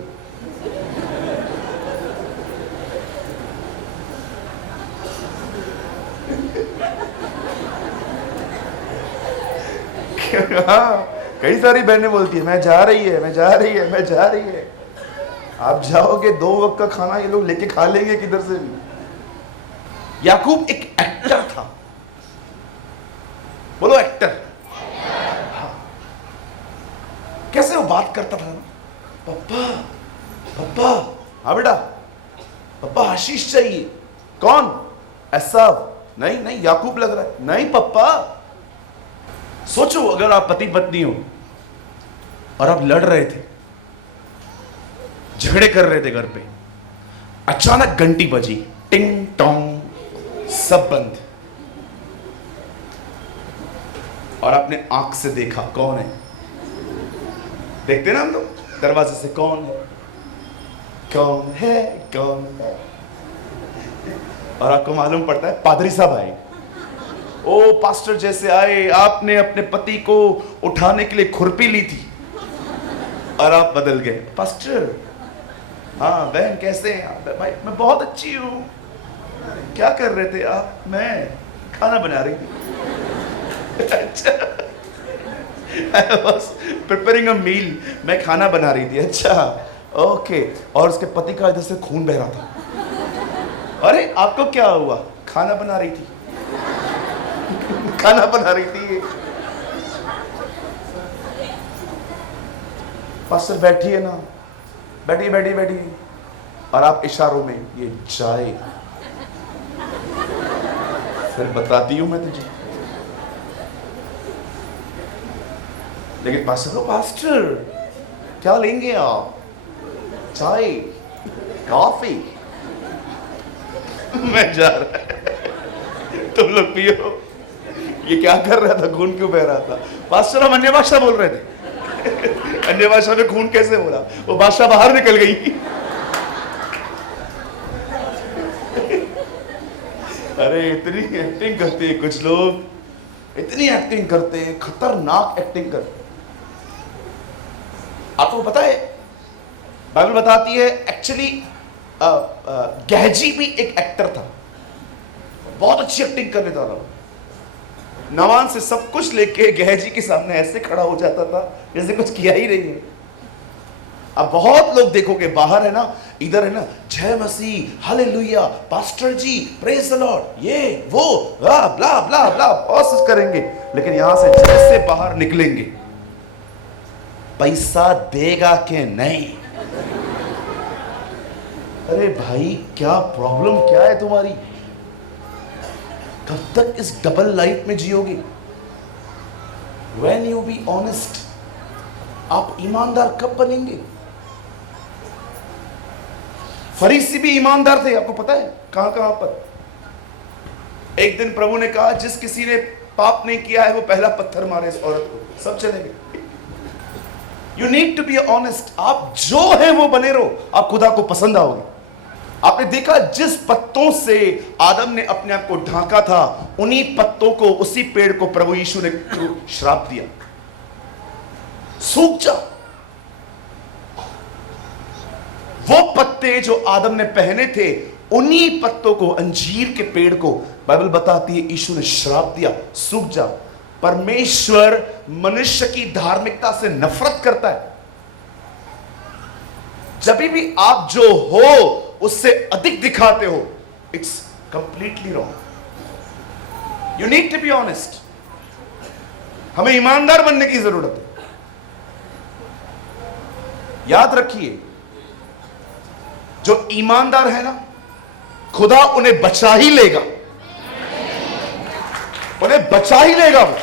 हाँ, कई सारी बहनें बोलती है मैं जा रही है, मैं जा रही है, मैं जा रही है। आप जाओगे 2 वक्त का खाना ये लोग लेके खा लेंगे किधर से भी। याकूब एक एक्टर था, बोलो एक्टर। हाँ। कैसे वो बात करता था ना, पप्पा पप्पा, हाँ बेटा, पप्पा आशीष चाहिए। कौन? एसाव? नहीं नहीं, याकूब लग रहा है। नहीं पप्पा। सोचो अगर आप पति पत्नी हो और आप लड़ रहे थे, झगड़े कर रहे थे घर पे, अचानक घंटी बजी, टिंग टोंग, सब बंद, और आपने आंख से देखा कौन है। देखते ना हम लोग दरवाजे से, कौन है कौन है कौन है, और आपको मालूम पड़ता है पादरी साहब आए। ओ पास्टर जैसे आए, आपने अपने पति को उठाने के लिए खुरपी ली थी और आप बदल गए। पास्टर, हाँ बहन कैसे हैं? भाई मैं बहुत अच्छी हूँ। क्या कर रहे थे आप? मैं खाना बना रही थी। अच्छा, I was preparing a meal, मैं खाना बना रही थी। अच्छा ओके। और उसके पति का इधर से खून बह रहा था। अरे आपको क्या हुआ? खाना बना रही थी, खाना बना रही थी। पास्टर बैठिए ना, बैठिए बैठिए बैठिए, और आप इशारों में ये चाय, फिर बताती हूं मैं तुझे। लेकिन पास्टर को, पास्टर क्या लेंगे आप? चाय, कॉफी? मैं जा रहा है, तुम लोग पियो। ये क्या कर रहा था? खून क्यों बह रहा था? पास्टर हम अन्य भाषा बोल रहे थे। अन्य भाषा में खून कैसे बोला? वो भाषा बाहर निकल गई। अरे इतनी एक्टिंग करते हैं कुछ लोग, इतनी एक्टिंग करते हैं, खतरनाक एक्टिंग करते हैं। आपको पता है बाइबल बताती है एक्चुअली गहजी भी एक एक्टर था, बहुत अच्छी एक्टिंग करने वाला। नवान से सब कुछ लेके गहजी के सामने ऐसे खड़ा हो जाता था जैसे कुछ किया ही नहीं है। अब बहुत लोग देखोगे बाहर है ना, इधर है ना, जय मसीह, hallelujah, pastor ji, praise the lord, ये वो ब्ला ब्ला ब्ला ब्ला बहुत करेंगे, लेकिन यहां से जैसे बाहर निकलेंगे, पैसा देगा कि नहीं? अरे भाई क्या प्रॉब्लम क्या है तुम्हारी? कब तक इस डबल लाइफ में जियोगे? When you be honest, आप ईमानदार कब बनेंगे? फरीसी भी ईमानदार थे, आपको पता है कहां पर। एक दिन प्रभु ने कहा जिस किसी ने पाप नहीं किया है वो पहला पत्थर मारे इस औरत को। सब चले गए। You need to be honest. आप जो है वो बने रहो, आप खुदा को पसंद आओगे। आपने देखा जिस पत्तों से आदम ने अपने आप को ढांका था, उन्हीं पत्तों को, उसी पेड़ को प्रभु यीशु ने श्राप दिया, सूख जा। वो पत्ते जो आदम ने पहने थे, उन्हीं पत्तों को, अंजीर के पेड़ को बाइबल बताती है यीशु ने श्राप दिया, सूख जा। परमेश्वर मनुष्य की धार्मिकता से नफरत करता है। जब भी आप जो हो उससे अधिक दिखाते हो, it's completely wrong. You need to be honest. हमें ईमानदार बनने की जरूरत है। याद रखिए, जो ईमानदार है ना, खुदा उन्हें बचा ही लेगा, उन्हें बचा ही लेगा। वो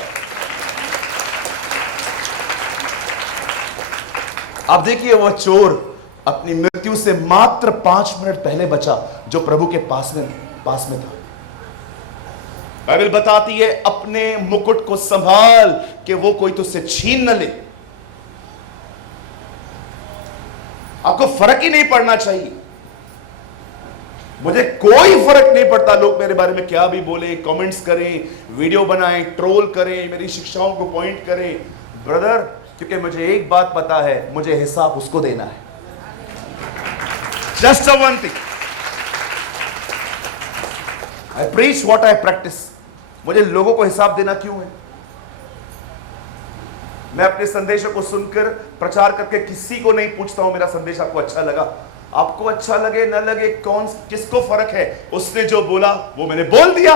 आप देखिए वह चोर अपनी मृत्यु से मात्र 5 मिनट पहले बचा जो प्रभु के पास में था। बाइबल बताती है अपने मुकुट को संभाल कि वो कोई तुझसे छीन न ले। आपको फर्क ही नहीं पड़ना चाहिए। मुझे कोई फर्क नहीं पड़ता लोग मेरे बारे में क्या भी बोले, कमेंट्स करें, वीडियो बनाएं, ट्रोल करें, मेरी शिक्षाओं को पॉइंट करें ब्रदर, क्योंकि मुझे एक बात पता है, मुझे हिसाब उसको देना है। Just one thing, I preach what I practice. मुझे लोगों को हिसाब देना क्यों है? मैं अपने संदेशों को सुनकर प्रचार करके किसी को नहीं पूछता हूं मेरा संदेश आपको अच्छा लगा। आपको अच्छा लगे न लगे किसको फर्क है? उसने जो बोला वो मैंने बोल दिया।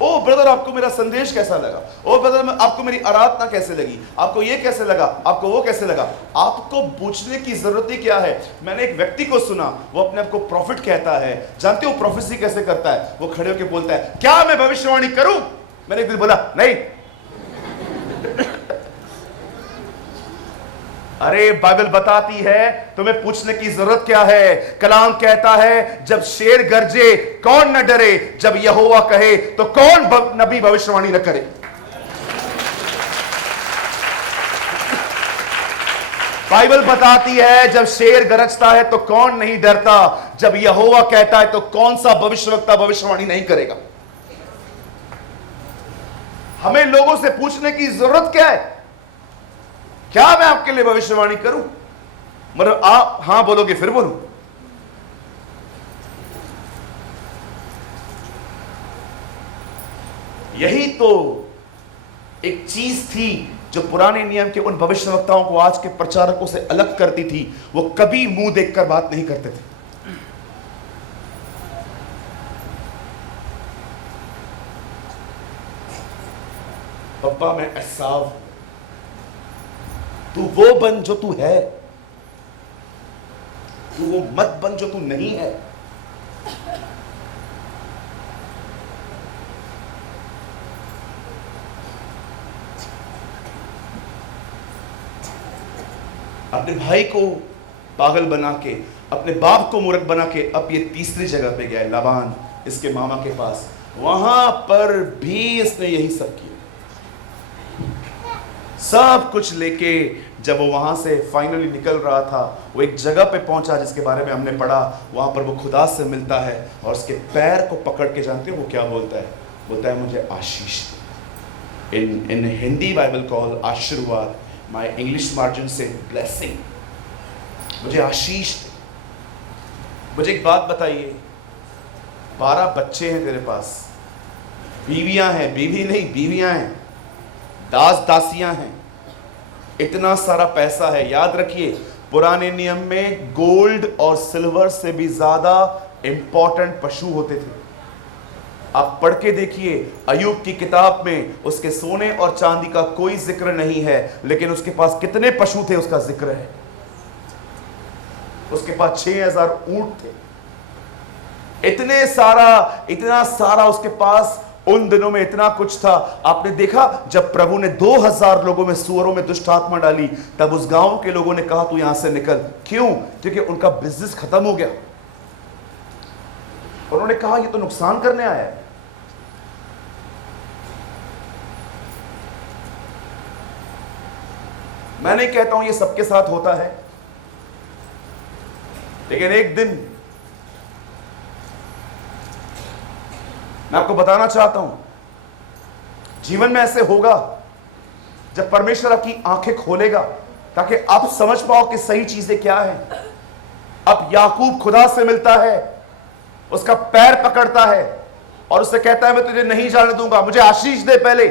ओ ब्रदर आपको मेरा संदेश कैसा लगा? ओ ब्रदर आपको मेरी आराधना कैसे लगी? आपको ये कैसे लगा? आपको वो कैसे लगा? आपको पूछने की जरूरत ही क्या है? मैंने एक व्यक्ति को सुना, वो अपने आप को प्रॉफिट कहता है। जानते हो प्रोफेसी कैसे करता है? वो खड़े होकर बोलता है क्या मैं भविष्यवाणी करूं? मैंने एक दिन बोला नहीं। अरे बाइबल बताती है तुम्हें पूछने की जरूरत क्या है? कलाम कहता है जब शेर गरजे कौन न डरे, जब यहोवा कहे तो कौन नबी भविष्यवाणी न करे। बाइबल बताती है जब शेर गरजता है तो कौन नहीं डरता, जब यहोवा कहता है तो कौन सा भविष्यवक्ता भविष्यवाणी नहीं करेगा। हमें लोगों से पूछने की जरूरत क्या है? क्या मैं आपके लिए भविष्यवाणी करूं? मतलब आप हां बोलोगे फिर बोलूं। यही तो एक चीज थी जो पुराने नियम के उन भविष्यवक्ताओं को आज के प्रचारकों से अलग करती थी। वो कभी मुंह देखकर बात नहीं करते थे। पप्पा मैं एसाव, तू वो बन जो तू है, तू वो मत बन जो तू नहीं है। अपने भाई को पागल बना के, अपने बाप को मूर्ख बना के अब ये तीसरी जगह पे गया है, लाबान इसके मामा के पास। वहां पर भी इसने यही सब किया, सब कुछ लेके। जब वो वहां से फाइनली निकल रहा था, वो एक जगह पे पहुंचा जिसके बारे में हमने पढ़ा। वहां पर वो खुदा से मिलता है और उसके पैर को पकड़ के, जानते हो वो क्या बोलता है? बोलता है मुझे आशीष दे। इन हिंदी बाइबल कॉल आशीर्वाद, माय इंग्लिश मार्जिन से ब्लेसिंग। मुझे आशीष दे। मुझे एक बात बताइए, 12 बच्चे हैं तेरे पास, बीवियां हैं, बीवी नहीं बीवियां हैं, दास दासियां हैं, इतना सारा पैसा है। याद रखिए पुराने नियम में गोल्ड और सिल्वर से भी ज्यादा इंपॉर्टेंट पशु होते थे। आप पढ़ के देखिए अय्यूब की किताब में उसके सोने और चांदी का कोई जिक्र नहीं है, लेकिन उसके पास कितने पशु थे उसका जिक्र है। उसके पास 6000 ऊंट थे। इतना सारा उसके पास उन दिनों में इतना कुछ था। आपने देखा जब प्रभु ने 2000 लोगों में सुअरों में दुष्ट आत्मा डाली, तब उस गांव के लोगों ने कहा तू यहां से निकल। क्यों? क्योंकि उनका बिजनेस खत्म हो गया। उन्होंने कहा ये तो नुकसान करने आया है। मैं नहीं कहता हूं ये सबके साथ होता है, लेकिन एक दिन मैं आपको बताना चाहता हूं जीवन में ऐसे होगा जब परमेश्वर आपकी आंखें खोलेगा ताकि आप समझ पाओ कि सही चीजें क्या है। अब याकूब खुदा से मिलता है, उसका पैर पकड़ता है और उससे कहता है मैं तुझे नहीं जाने दूंगा, मुझे आशीष दे। पहले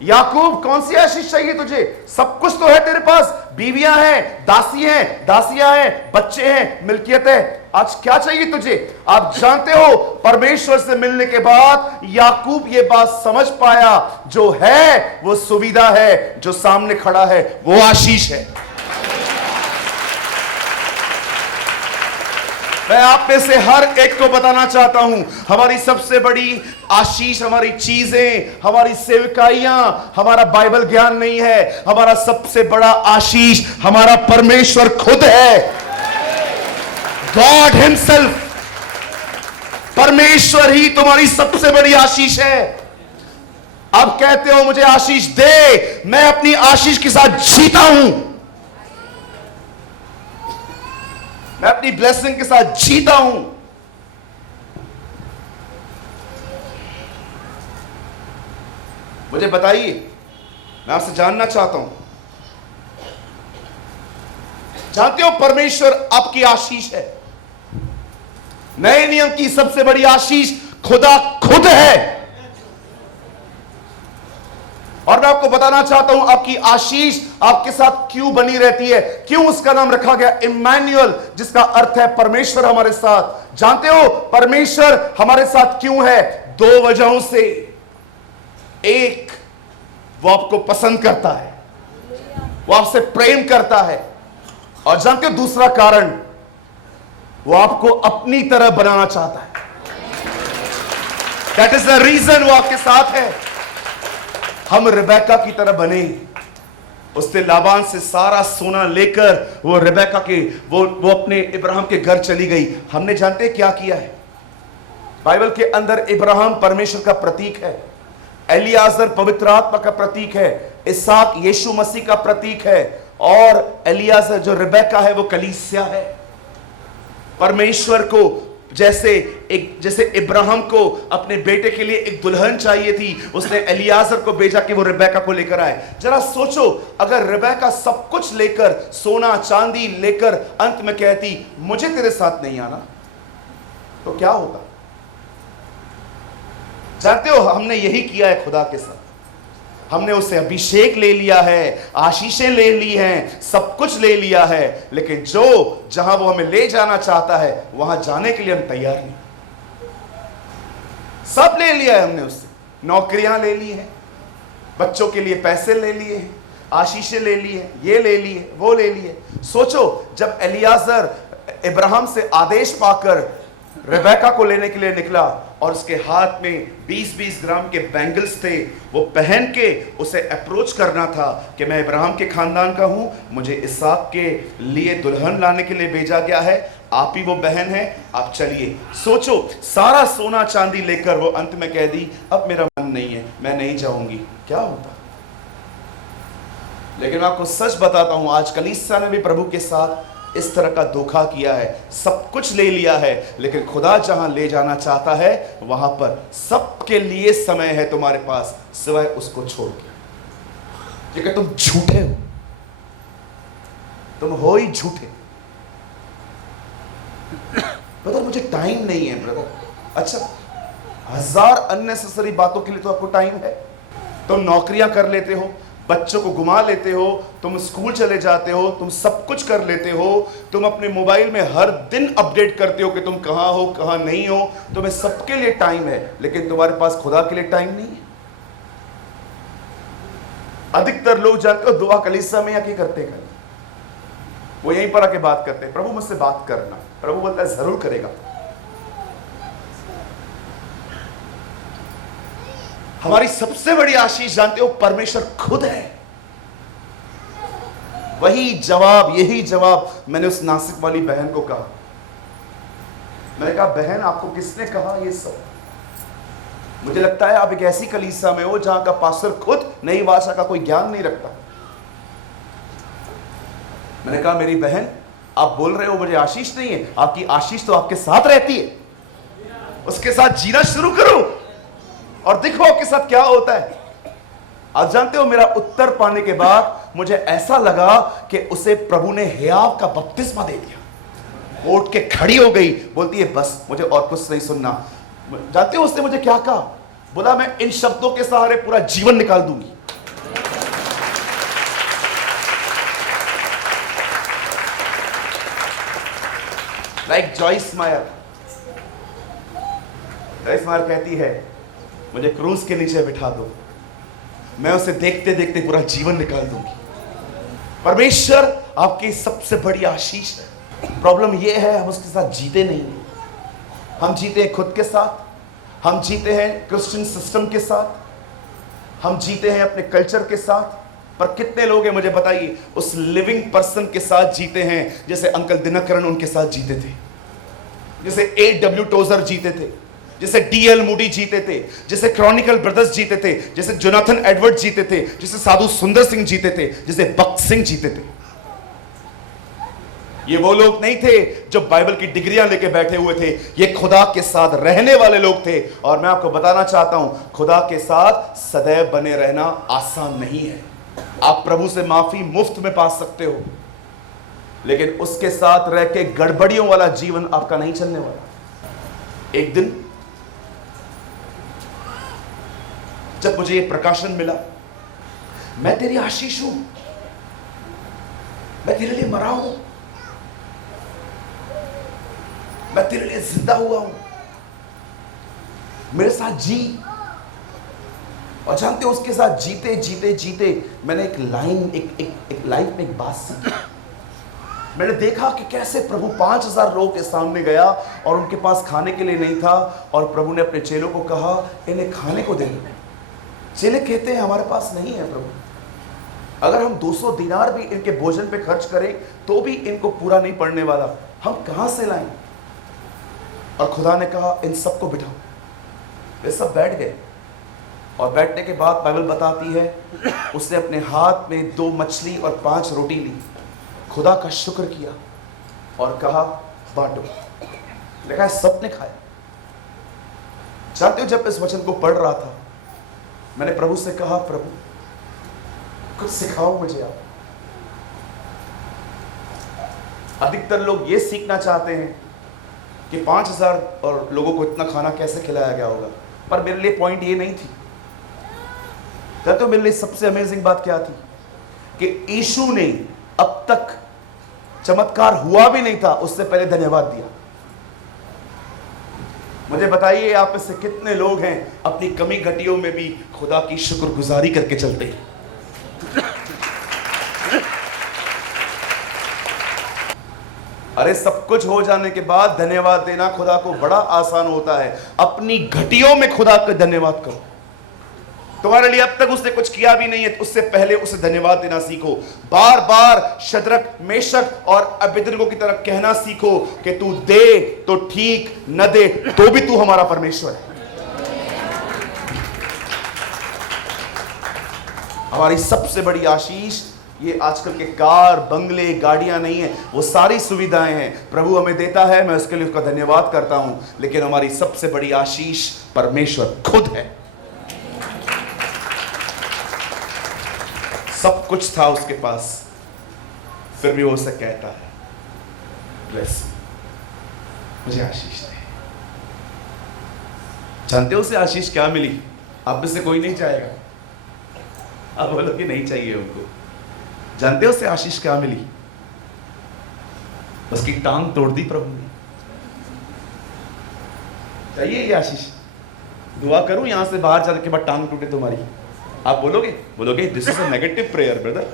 याकूब कौन सी आशीष चाहिए तुझे? सब कुछ तो है तेरे पास, बीवियां हैं, दासियां हैं, बच्चे हैं, मिल्कियत है। आज क्या चाहिए तुझे? आप जानते हो परमेश्वर से मिलने के बाद याकूब ये बात समझ पाया, जो है वो सुविधा है, जो सामने खड़ा है वो आशीष है। मैं आप में से हर एक को बताना चाहता हूं, हमारी सबसे बड़ी आशीष हमारी चीजें, हमारी सेवकाइयां, हमारा बाइबल ज्ञान नहीं है। हमारा सबसे बड़ा आशीष हमारा परमेश्वर खुद है, गॉड हिमसेल्फ। परमेश्वर ही तुम्हारी सबसे बड़ी आशीष है। अब कहते हो मुझे आशीष दे, मैं अपनी आशीष के साथ जीता हूं, मैं अपनी ब्लेसिंग के साथ जीता हूं। मुझे बताइए, मैं आपसे जानना चाहता हूं, जानते हो परमेश्वर आपकी आशीष है। नए नियम की सबसे बड़ी आशीष खुदा खुद है। और मैं आपको बताना चाहता हूं आपकी आशीष आपके साथ क्यों बनी रहती है, क्यों उसका नाम रखा गया इम्मैनुअल, जिसका अर्थ है परमेश्वर हमारे साथ। जानते हो परमेश्वर हमारे साथ क्यों है? दो वजहों से। एक, वो आपको पसंद करता है, वो आपसे प्रेम करता है। और जानते हो दूसरा कारण, वो आपको अपनी तरह बनाना चाहता है। दैट इज द रीजन वो आपके साथ है। हम रिबेका की तरह बने। उसने लाबान से सारा सोना लेकर वो रिबेका के वो अपने इब्राहिम के घर चली गई। हमने जानते क्या किया है? बाइबल के अंदर इब्राहिम परमेश्वर का प्रतीक है, एलियाजर पवित्र आत्मा का प्रतीक है, इसहाक यीशु मसीह का प्रतीक है, और एलियाजर जो रिबेका है वो कलीसिया है। परमेश्वर को जैसे इब्राहिम को अपने बेटे के लिए एक दुल्हन चाहिए थी, उसने एलियाजर को भेजा कि वो रिबेका को लेकर आए। जरा सोचो, अगर रिबेका सब कुछ लेकर, सोना चांदी लेकर अंत में कहती मुझे तेरे साथ नहीं आना, तो क्या होता? जानते हो हमने यही किया है खुदा के साथ। हमने उससे अभिषेक ले लिया है, आशीषें ले ली हैं, सब कुछ ले लिया है, लेकिन जहां वो हमें ले जाना चाहता है वहां जाने के लिए हम तैयार नहीं। सब ले लिया है हमने उससे, नौकरियां ले ली हैं, बच्चों के लिए पैसे ले लिए हैं, आशीषें ले ली हैं, ये ले लिए वो ले लिए। सोचो जब एलियाजर इब्राहिम से आदेश पाकर रिबेका को लेने के लिए निकला और उसके हाथ में 20-20 ग्राम के बैंगल्स थे, वो पहन के उसे अप्रोच करना था कि मैं इब्राहिम के खानदान का हूं, मुझे इसहाक के लिए दुल्हन लाने के लिए भेजा गया है, आप ही वो बहन है, आप चलिए। सोचो सारा सोना चांदी लेकर वो अंत में कह दी अब मेरा मन नहीं है, मैं नहीं जाऊंगी, क्या होता? लेकिन मैं आपको सच बताता हूं, आज कलीसिया ने भी प्रभु के साथ इस तरह का धोखा किया है। सब कुछ ले लिया है, लेकिन खुदा जहां ले जाना चाहता है वहां पर सबके लिए समय है तुम्हारे पास, सिवाय उसको छोड़ के। लेकिन तुम झूठे हो, तुम हो ही झूठे। ब्रदर मुझे टाइम नहीं है ब्रदर। अच्छा, 1000 अननेसेसरी बातों के लिए तो आपको टाइम है। तुम नौकरियां कर लेते हो, बच्चों को घुमा लेते हो, तुम स्कूल चले जाते हो, तुम सब कुछ कर लेते हो, तुम अपने मोबाइल में हर दिन अपडेट करते हो कि तुम कहां हो कहां नहीं हो, तुम्हें सबके लिए टाइम है, लेकिन तुम्हारे पास खुदा के लिए टाइम नहीं है। अधिकतर लोग जानते हो दुआ कलीसिया में आके करते हैं, वो यहीं पर आके बात करते हैं, प्रभु मुझसे बात करना। प्रभु बोलता है जरूर करेगा। हमारी सबसे बड़ी आशीष जानते हो परमेश्वर खुद है। यही जवाब मैंने उस नासिक वाली बहन को कहा। मैंने कहा बहन आपको किसने कहा ये सब? मुझे लगता है आप एक ऐसी कलीसिया में हो जहां का पास्टर खुद नई भाषा का कोई ज्ञान नहीं रखता। मैंने कहा मेरी बहन आप बोल रहे हो मुझे आशीष नहीं है, आपकी आशीष तो आपके साथ रहती है। उसके साथ जीना शुरू करो और देखो आपके साथ क्या होता है। आप जानते हो मेरा उत्तर पाने के बाद मुझे ऐसा लगा कि उसे प्रभु ने हियाव का बपतिस्मा दे दिया। वो उठ के खड़ी हो गई, बोलती है बस मुझे और कुछ नहीं सुनना। जानते हो उसने मुझे क्या कहा? बोला मैं इन शब्दों के सहारे पूरा जीवन निकाल दूंगी। लाइक जॉइस मायर कहती है मुझे क्रूज के नीचे बिठा दो, मैं उसे देखते देखते पूरा जीवन निकाल दूंगी। परमेश्वर आपकी सबसे बड़ी आशीष है। प्रॉब्लम ये है हम उसके साथ जीते नहीं हैं। हम जीते हैं खुद के साथ, हम जीते हैं क्रिश्चियन सिस्टम के साथ, हम जीते हैं अपने कल्चर के साथ। पर कितने लोग हैं मुझे बताइए उस लिविंग पर्सन के साथ जीते हैं जैसे अंकल दिनकरन उनके साथ जीते थे, जैसे A.W. टोजर जीते थे, जैसे D.L. मूडी जीते थे, जैसे क्रॉनिकल ब्रदर्स जीते थे, जैसे जोनाथन एडवर्ड जीते थे, जैसे साधु सुंदर सिंह जीते थे, जैसे बख्त सिंह जीते थे। ये वो लोग नहीं थे जो बाइबल की डिग्रियां लेके बैठे हुए थे, ये खुदा के साथ रहने वाले लोग थे। और मैं आपको बताना चाहता हूं खुदा के साथ सदैव बने रहना आसान नहीं है। आप प्रभु से माफी मुफ्त में पा सकते हो, लेकिन उसके साथ रह के गड़बड़ियों वाला जीवन आपका नहीं चलने वाला। एक दिन जब मुझे ये प्रकाशन मिला, मैं तेरी आशीष हूं, मैं तेरे लिए मरा हूं, मैं तेरे लिए जिंदा हुआ हूं, मेरे साथ जी। और जानते हो उसके साथ जीते जीते जीते मैंने एक लाइन एक लाइफ में एक बात सीखी। मैंने देखा कि कैसे प्रभु 5000 लोगों के सामने गया और उनके पास खाने के लिए नहीं था, और प्रभु ने अपने चेलों को कहा इन्हें खाने को दे दो। चेले कहते हैं हमारे पास नहीं है प्रभु, अगर हम 200 दिनार भी इनके भोजन पे खर्च करें तो भी इनको पूरा नहीं पड़ने वाला, हम कहां से लाएं। और खुदा ने कहा इन सबको बिठाओ। वे सब बैठ गए, और बैठने के बाद बाइबल बताती है उसने अपने हाथ में 2 मछली और 5 रोटी ली, खुदा का शुक्र किया और कहा बांटो। देखा सबने खाया। जानते हो जब इस वचन को पढ़ रहा था मैंने प्रभु से कहा प्रभु कुछ सिखाओ मुझे आप। अधिकतर लोग ये सीखना चाहते हैं कि 5000 और लोगों को इतना खाना कैसे खिलाया गया होगा, पर मेरे लिए पॉइंट ये नहीं थी। तो मेरे लिए सबसे अमेजिंग बात क्या थी कि यीशु ने अब तक चमत्कार हुआ भी नहीं था उससे पहले धन्यवाद दिया। मुझे बताइए आप में से कितने लोग हैं अपनी कमी घटियों में भी खुदा की शुक्रगुजारी करके चलते हैं। अरे सब कुछ हो जाने के बाद धन्यवाद देना खुदा को बड़ा आसान होता है। अपनी घटियों में खुदा का धन्यवाद करो। तुम्हारे लिए अब तक उसने कुछ किया भी नहीं है, उससे पहले उसे धन्यवाद देना सीखो। बार बार शद्रक मेशक और अबेदनगो की तरह कहना सीखो कि तू दे तो ठीक, न दे तो भी तू हमारा परमेश्वर है। हमारी सबसे बड़ी आशीष ये आजकल के कार बंगले गाड़ियां नहीं है, वो सारी सुविधाएं हैं प्रभु हमें देता है, मैं उसके लिए उसका धन्यवाद करता हूं। लेकिन हमारी सबसे बड़ी आशीष परमेश्वर खुद है। सब कुछ था उसके पास, फिर भी वो उसे कहता है ब्लेस, मुझे आशीष दे। जानते हो उसे आशीष क्या मिली? आप में से कोई नहीं चाहेगा, आप बोलो कि नहीं चाहिए उनको। जानते हो उसे आशीष क्या मिली? उसकी टांग तोड़ दी प्रभु ने। चाहिए ये आशीष? दुआ करूं यहां से बाहर जाने के बाद टांग टूटे तुम्हारी? आप बोलोगे this is a negative prayer brother.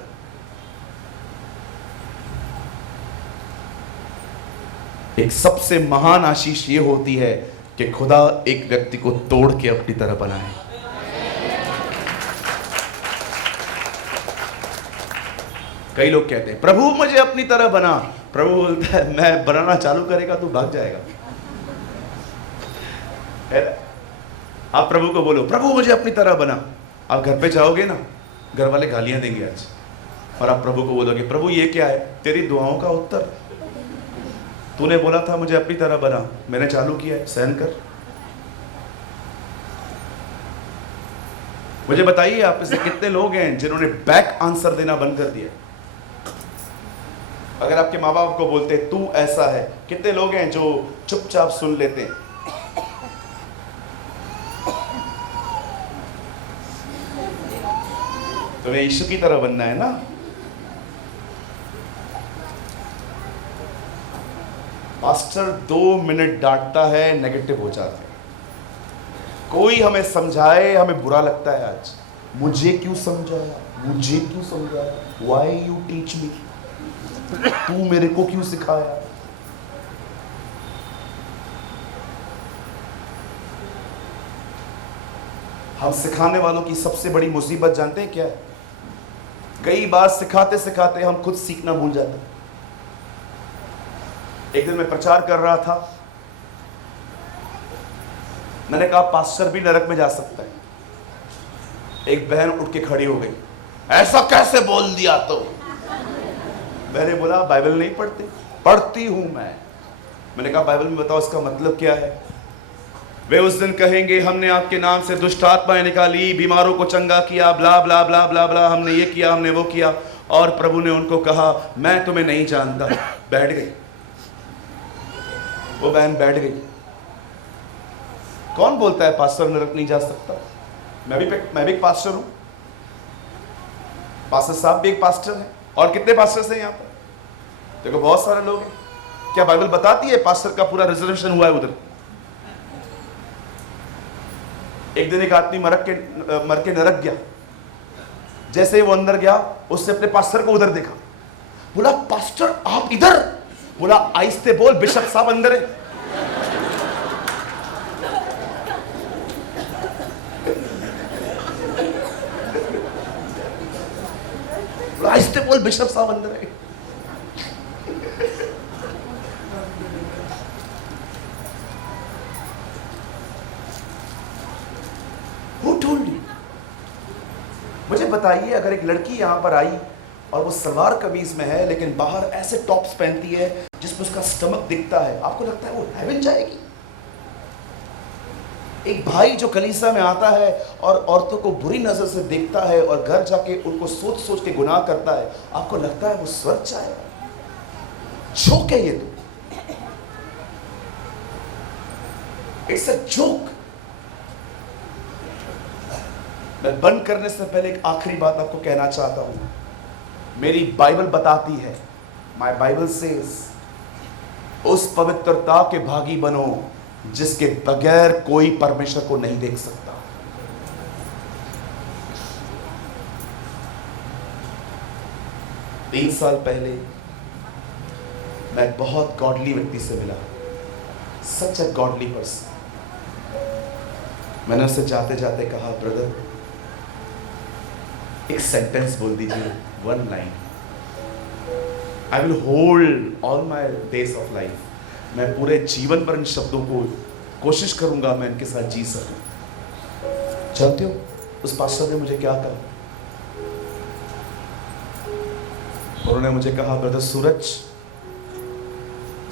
एक सबसे महान आशीष ये होती है कि खुदा एक व्यक्ति को तोड़ के अपनी तरह बनाए। कई लोग कहते हैं प्रभु मुझे अपनी तरह बना। प्रभु बोलता है मैं बनाना चालू करेगा तू भाग जाएगा। आप प्रभु को बोलो प्रभु मुझे अपनी तरह बना। आप घर पे जाओगे ना, घर वाले गालियां देंगे आज, और आप प्रभु को बोलोगे प्रभु ये क्या है? तेरी दुआओं का उत्तर। तूने बोला था मुझे अपनी तरह बना, मैंने चालू किया है, सहन कर। मुझे बताइए आप में से कितने लोग हैं जिन्होंने बैक आंसर देना बंद कर दिया? अगर आपके माँ बाप को बोलते तू ऐसा है, कितने लोग हैं जो चुपचाप सुन लेते हैं? तुम्हें यीशु की तरह बनना है ना। पास्टर 2 मिनट डांटता है, नेगेटिव हो जाते हैं। कोई हमें समझाए, हमें बुरा लगता है। आज मुझे क्यों समझाया? Why you teach me? तू मेरे को क्यों सिखाया? हम सिखाने वालों की सबसे बड़ी मुसीबत जानते हैं क्या है? कई बार सिखाते सिखाते हम खुद सीखना भूल जाते हैं। एक दिन मैं प्रचार कर रहा था, मैंने कहा पास्टर भी नरक में जा सकता है। एक बहन उठ के खड़ी हो गई, ऐसा कैसे बोल दिया तो? मैंने बोला बाइबल नहीं पढ़ती? पढ़ती हूं मैंने कहा बाइबल में बताओ इसका मतलब क्या है? वे उस दिन कहेंगे हमने आपके नाम से दुष्ट आत्माएं निकाली, बीमारों को चंगा किया, ब्ला ब्ला ब्ला ब्ला ब्ला, हमने ये किया, हमने वो किया। और प्रभु ने उनको कहा मैं तुम्हें नहीं जानता। बैठ गई, वो बहन बैठ गई। कौन बोलता है पास्टर नरक नहीं जा सकता? मैं भी एक पास्टर हूं, पास्टर साहब भी एक पास्टर है। और कितने पास्टर्स हैं यहाँ पर? देखो बहुत सारे लोग हैं। क्या बाइबल बताती है पास्टर का पूरा रिजर्वेशन हुआ है उधर? एक दिन एक आदमी मर के नरक गया। जैसे ही वो अंदर गया, उसने अपने पास्टर को उधर देखा, बोला पास्टर आप इधर? बोला आहिस्ते बोल, बिशप साहब अंदर है। बोला आहिस्ते बोल, बिशप साहब अंदर है। मुझे बताइए, अगर एक लड़की यहां पर आई और वो सलवार कमीज में है लेकिन बाहर ऐसे टॉप्स पहनती है जिसमें उसका स्टमक दिखता है, आपको लगता है वो हेवन जाएगी? एक भाई जो कलीसिया में आता है और औरतों को बुरी नजर से देखता है और घर जाके उनको सोच सोच के गुनाह करता है, आपको लगता है वो स्वर्ग जाएगा? जोक है ये तो, इट्स अ जोक। मैं बंद करने से पहले एक आखिरी बात आपको कहना चाहता हूं। मेरी बाइबल बताती है, माय बाइबल सेज, उस पवित्रता के भागी बनो जिसके बगैर कोई परमेश्वर को नहीं देख सकता। तीन साल पहले मैं बहुत गॉडली व्यक्ति से मिला, सच अ गॉडली पर्सन। मैंने उससे जाते जाते कहा ब्रदर एक सेंटेंस बोल दीजिए, one line, I will hold all my days of life. मैं पूरे जीवन पर इन शब्दों को कोशिश करूंगा मैं इनके साथ जी सकूं। जानते हो उस पास्टर ने मुझे क्या कहा? उन्होंने मुझे कहा ब्रदर सूरज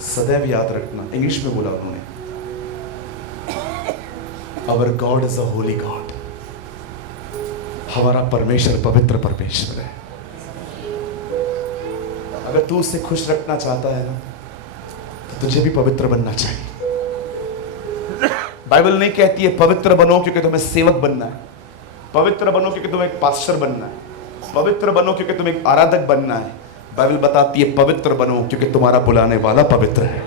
सदैव याद रखना, इंग्लिश में बोला उन्होंने, our God is a holy God. हमारा परमेश्वर पवित्र परमेश्वर है। अगर तू उससे खुश रखना चाहता है ना, तो तुझे भी पवित्र बनना चाहिए। बाइबल नहीं कहती है पवित्र बनो क्योंकि तुम्हें सेवक बनना है, पवित्र बनो क्योंकि तुम्हें एक पास्टर बनना है, पवित्र बनो क्योंकि तुम्हें एक आराधक बनना है। बाइबल बताती है पवित्र बनो क्योंकि तुम्हारा बुलाने वाला पवित्र है।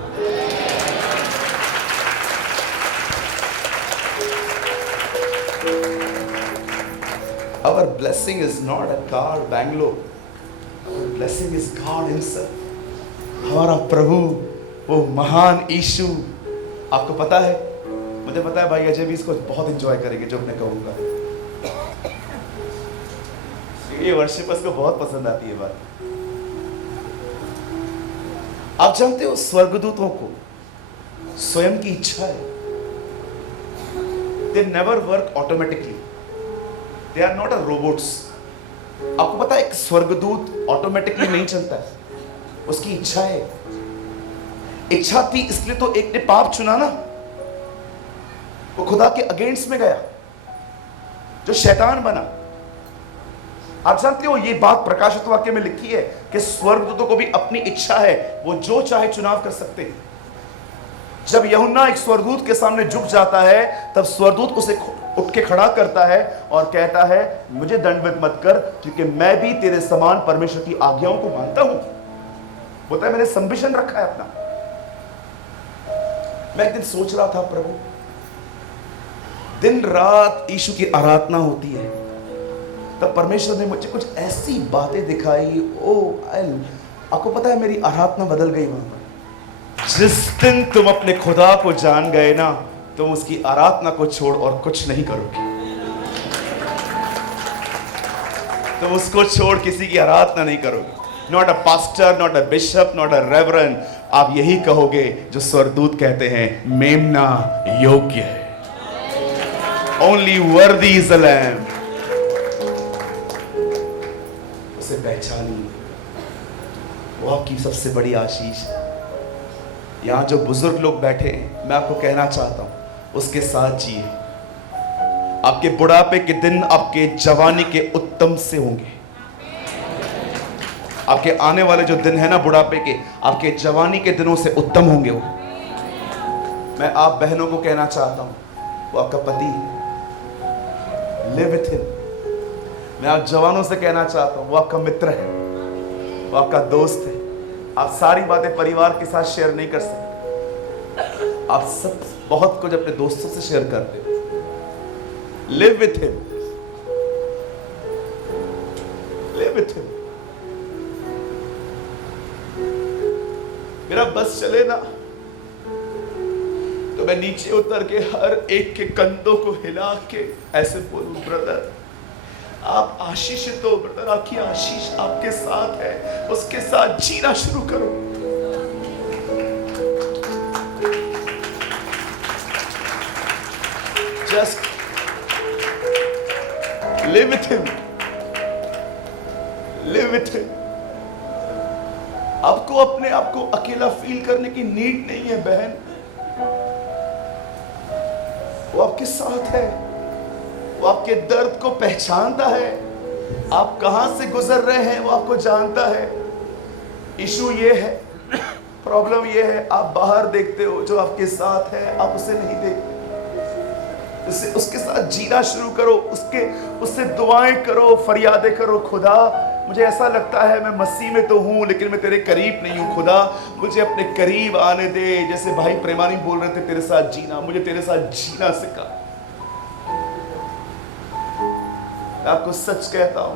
Our blessing is not a car, Bangalore. Our blessing is God Himself. हमारा प्रभु, वो महान यीशु। आपको पता है, मुझे पता है भाई अजय भी इसको बहुत एंजॉय करेंगे जो मैं कहूँगा। ये वर्शिपर्स को बहुत पसंद आती है बात। आप जानते हो स्वर्गदूतों को स्वयं की इच्छा है। They never work automatically. They are not a robots. आपको पता है एक स्वर्गदूत ऑटोमेटिकली नहीं चलता है, उसकी इच्छा है। इच्छा थी इसलिए तो एक ने पाप चुना ना, वो खुदा के अगेंस्ट में गया, जो शैतान बना। आप जानते हो ये बात प्रकाशित वाक्य में लिखी है कि स्वर्गदूतों को भी अपनी इच्छा है, वो जो चाहे चुनाव कर सकते हैं। जब यूहन्ना एक स्वर्गदूत के सामने झुक जाता है, तब स्वर्गदूत उसे उठ के खड़ा करता है और कहता है मुझे दंडवत मत कर क्योंकि मैं भी तेरे समान परमेश्वर की आज्ञाओं को मानता हूं। बोलता है मैंने संबिशन रखा है अपना। मैं एक दिन सोच रहा था प्रभु, दिन रात यीशु की आराधना होती है, तब परमेश्वर ने मुझे कुछ ऐसी बातें दिखाई। आपको पता है मेरी आराधना बदल गई वहां पर। जिस दिन तुम अपने खुदा को जान गए ना, तुम उसकी आराधना को छोड़ और कुछ नहीं करोगे। तुम उसको छोड़ किसी की आराधना नहीं करोगे। Not a pastor, not a bishop, not a reverend, आप यही कहोगे जो स्वर्गदूत कहते हैं, मेमना योग्य है। ओनली वर्दी इज द लैम्ब। उसे पहचानिए, वो आपकी सबसे बड़ी आशीष है। यहां जो बुजुर्ग लोग बैठे हैं, मैं आपको कहना चाहता हूं, उसके साथ जिए। आपके बुढ़ापे के दिन आपके जवानी के उत्तम से होंगे। आपके आने वाले जो दिन है ना बुढ़ापे के, आपके जवानी के दिनों से उत्तम होंगे वो। मैं आप बहनों को कहना चाहता हूं, वो आपका पति है, लिव विथ हिम। मैं आप जवानों से कहना चाहता हूं, वो आपका मित्र है, वो आपका दोस्त है। आप सारी बातें परिवार के साथ शेयर नहीं कर सकते, आप सब बहुत कुछ अपने दोस्तों से शेयर करते हो। Live with him, live with him. मेरा बस चले ना तो मैं नीचे उतर के हर एक के कंधों को हिला के ऐसे बोलूं, ब्रदर आप आशीषित हो, ब्रदर आपकी आशीष आपके साथ है, उसके साथ जीना शुरू करो। Just live with him, live with him. आपको अपने आप को अकेला फील करने की नीड नहीं है बहन, वो आपके साथ है, वो आपके दर्द को पहचानता है, आप कहां से गुजर रहे हैं वो आपको जानता है। इशू ये है, प्रॉब्लम ये है, आप बाहर देखते हो, जो आपके साथ है आप उसे नहीं देखते। उसके साथ जीना शुरू करो, उससे दुआएं करो, फरियादें करो। खुदा मुझे ऐसा लगता है मैं मसीह में तो हूं लेकिन मैं तेरे करीब नहीं हूं, खुदा मुझे अपने करीब आने दे। जैसे भाई प्रेमानी बोल रहे थे, तेरे साथ जीना, मुझे तेरे साथ जीना सिखा। मैं आपको सच कहता हूं,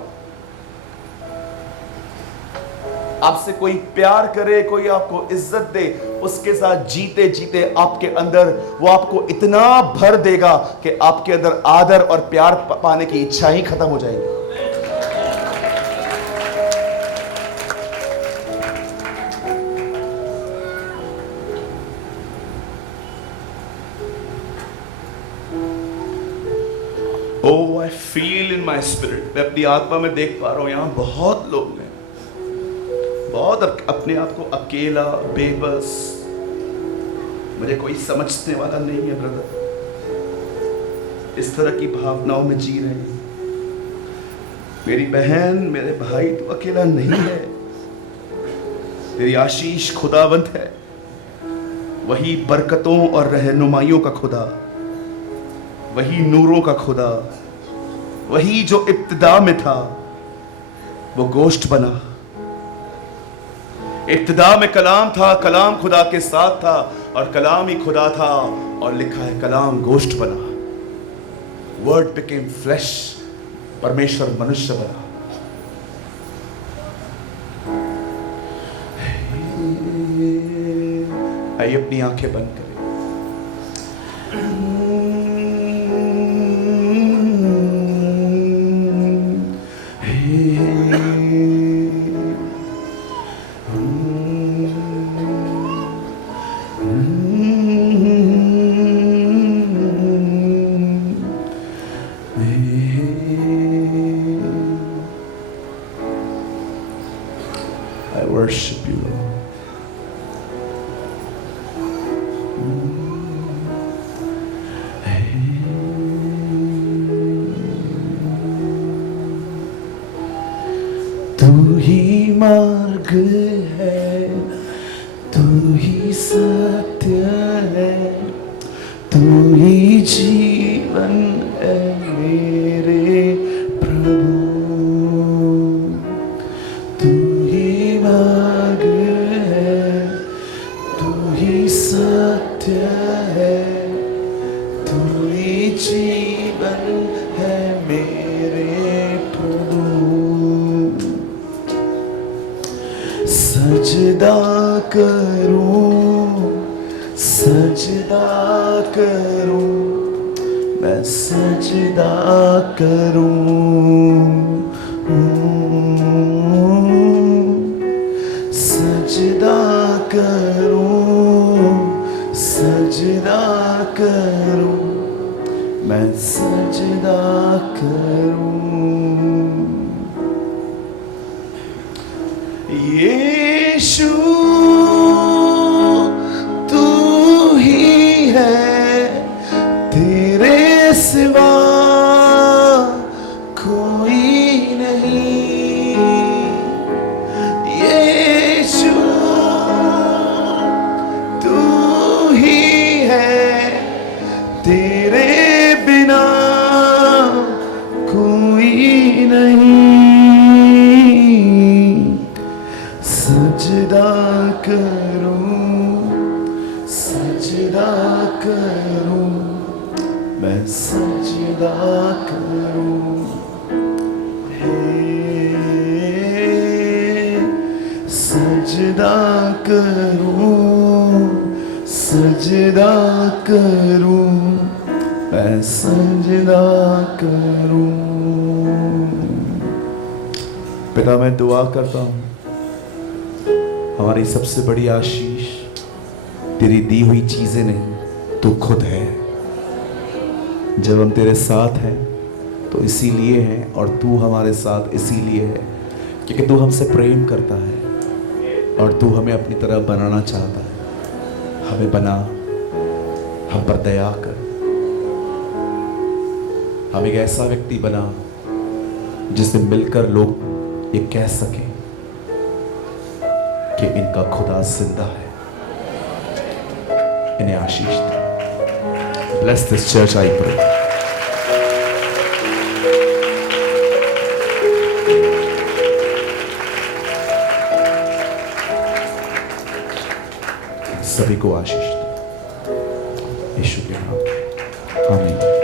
आपसे कोई प्यार करे, कोई आपको इज्जत दे, उसके साथ जीते जीते आपके अंदर वो आपको इतना भर देगा कि आपके अंदर आदर और प्यार पाने की इच्छा ही खत्म हो जाएगी। Oh, I feel in my spirit, मैं अपनी आत्मा में देख पा रहा हूं, यहां बहुत लोग हैं, बहुत अपने आप को अकेला, बेबस, मुझे कोई समझने वाला नहीं है ब्रदर, इस तरह की भावनाओं में जी रहे हैं। मेरी बहन, मेरे भाई, तू अकेला नहीं है। तेरी आशीष खुदावंत है, वही बरकतों और रहनुमाइयों का खुदा, वही नूरों का खुदा, वही जो इब्तिदा में था वो गोश्त बना। इब्तिदा में कलाम था, कलाम खुदा के साथ था और कलाम ही खुदा था, और लिखा है कलाम गोश्त बना। वर्ड बिकेम फ्लेश, परमेश्वर मनुष्य बना। आइए अपनी आंखें बंद करें। I worship you, Lord. तू ही मार्ग है, तू ही सत्य है, तू ही जीवन है मेरे प्रभु। तू ही मार्ग है, तू ही सत्य है, तू ही जीवन है मेरे प्रभु। सजदा करूं, सजदा करूं, मैं सजदा करूं। करूं, मैं सजदा करूं। यीशु तू ही है, तेरे सिवा कोई नहीं। यीशु तू ही है, तेरे बिना कोई नहीं। सजदा करूं, सजदा करूं, मैं सजदा करूं। हे सजदा करूं, सजदा करूं, मैं सजदा करूं। पिता मैं दुआ करता हूं, हमारी सबसे बड़ी आशीष तेरी दी हुई चीजें नहीं, तू खुद है। जब हम तेरे साथ हैं तो इसीलिए हैं, और तू हमारे साथ इसीलिए है क्योंकि तू हमसे प्रेम करता है और तू हमें अपनी तरह बनाना चाहता है। हमें बना, हम पर दया कर, हम एक ऐसा व्यक्ति बना जिससे मिलकर लोग ये कह सकें कि इनका खुदा जिंदा है। इन्हें आशीष दे। Bless this church, I pray. सभी को आशीष दे यीशु के नाम में, आमीन।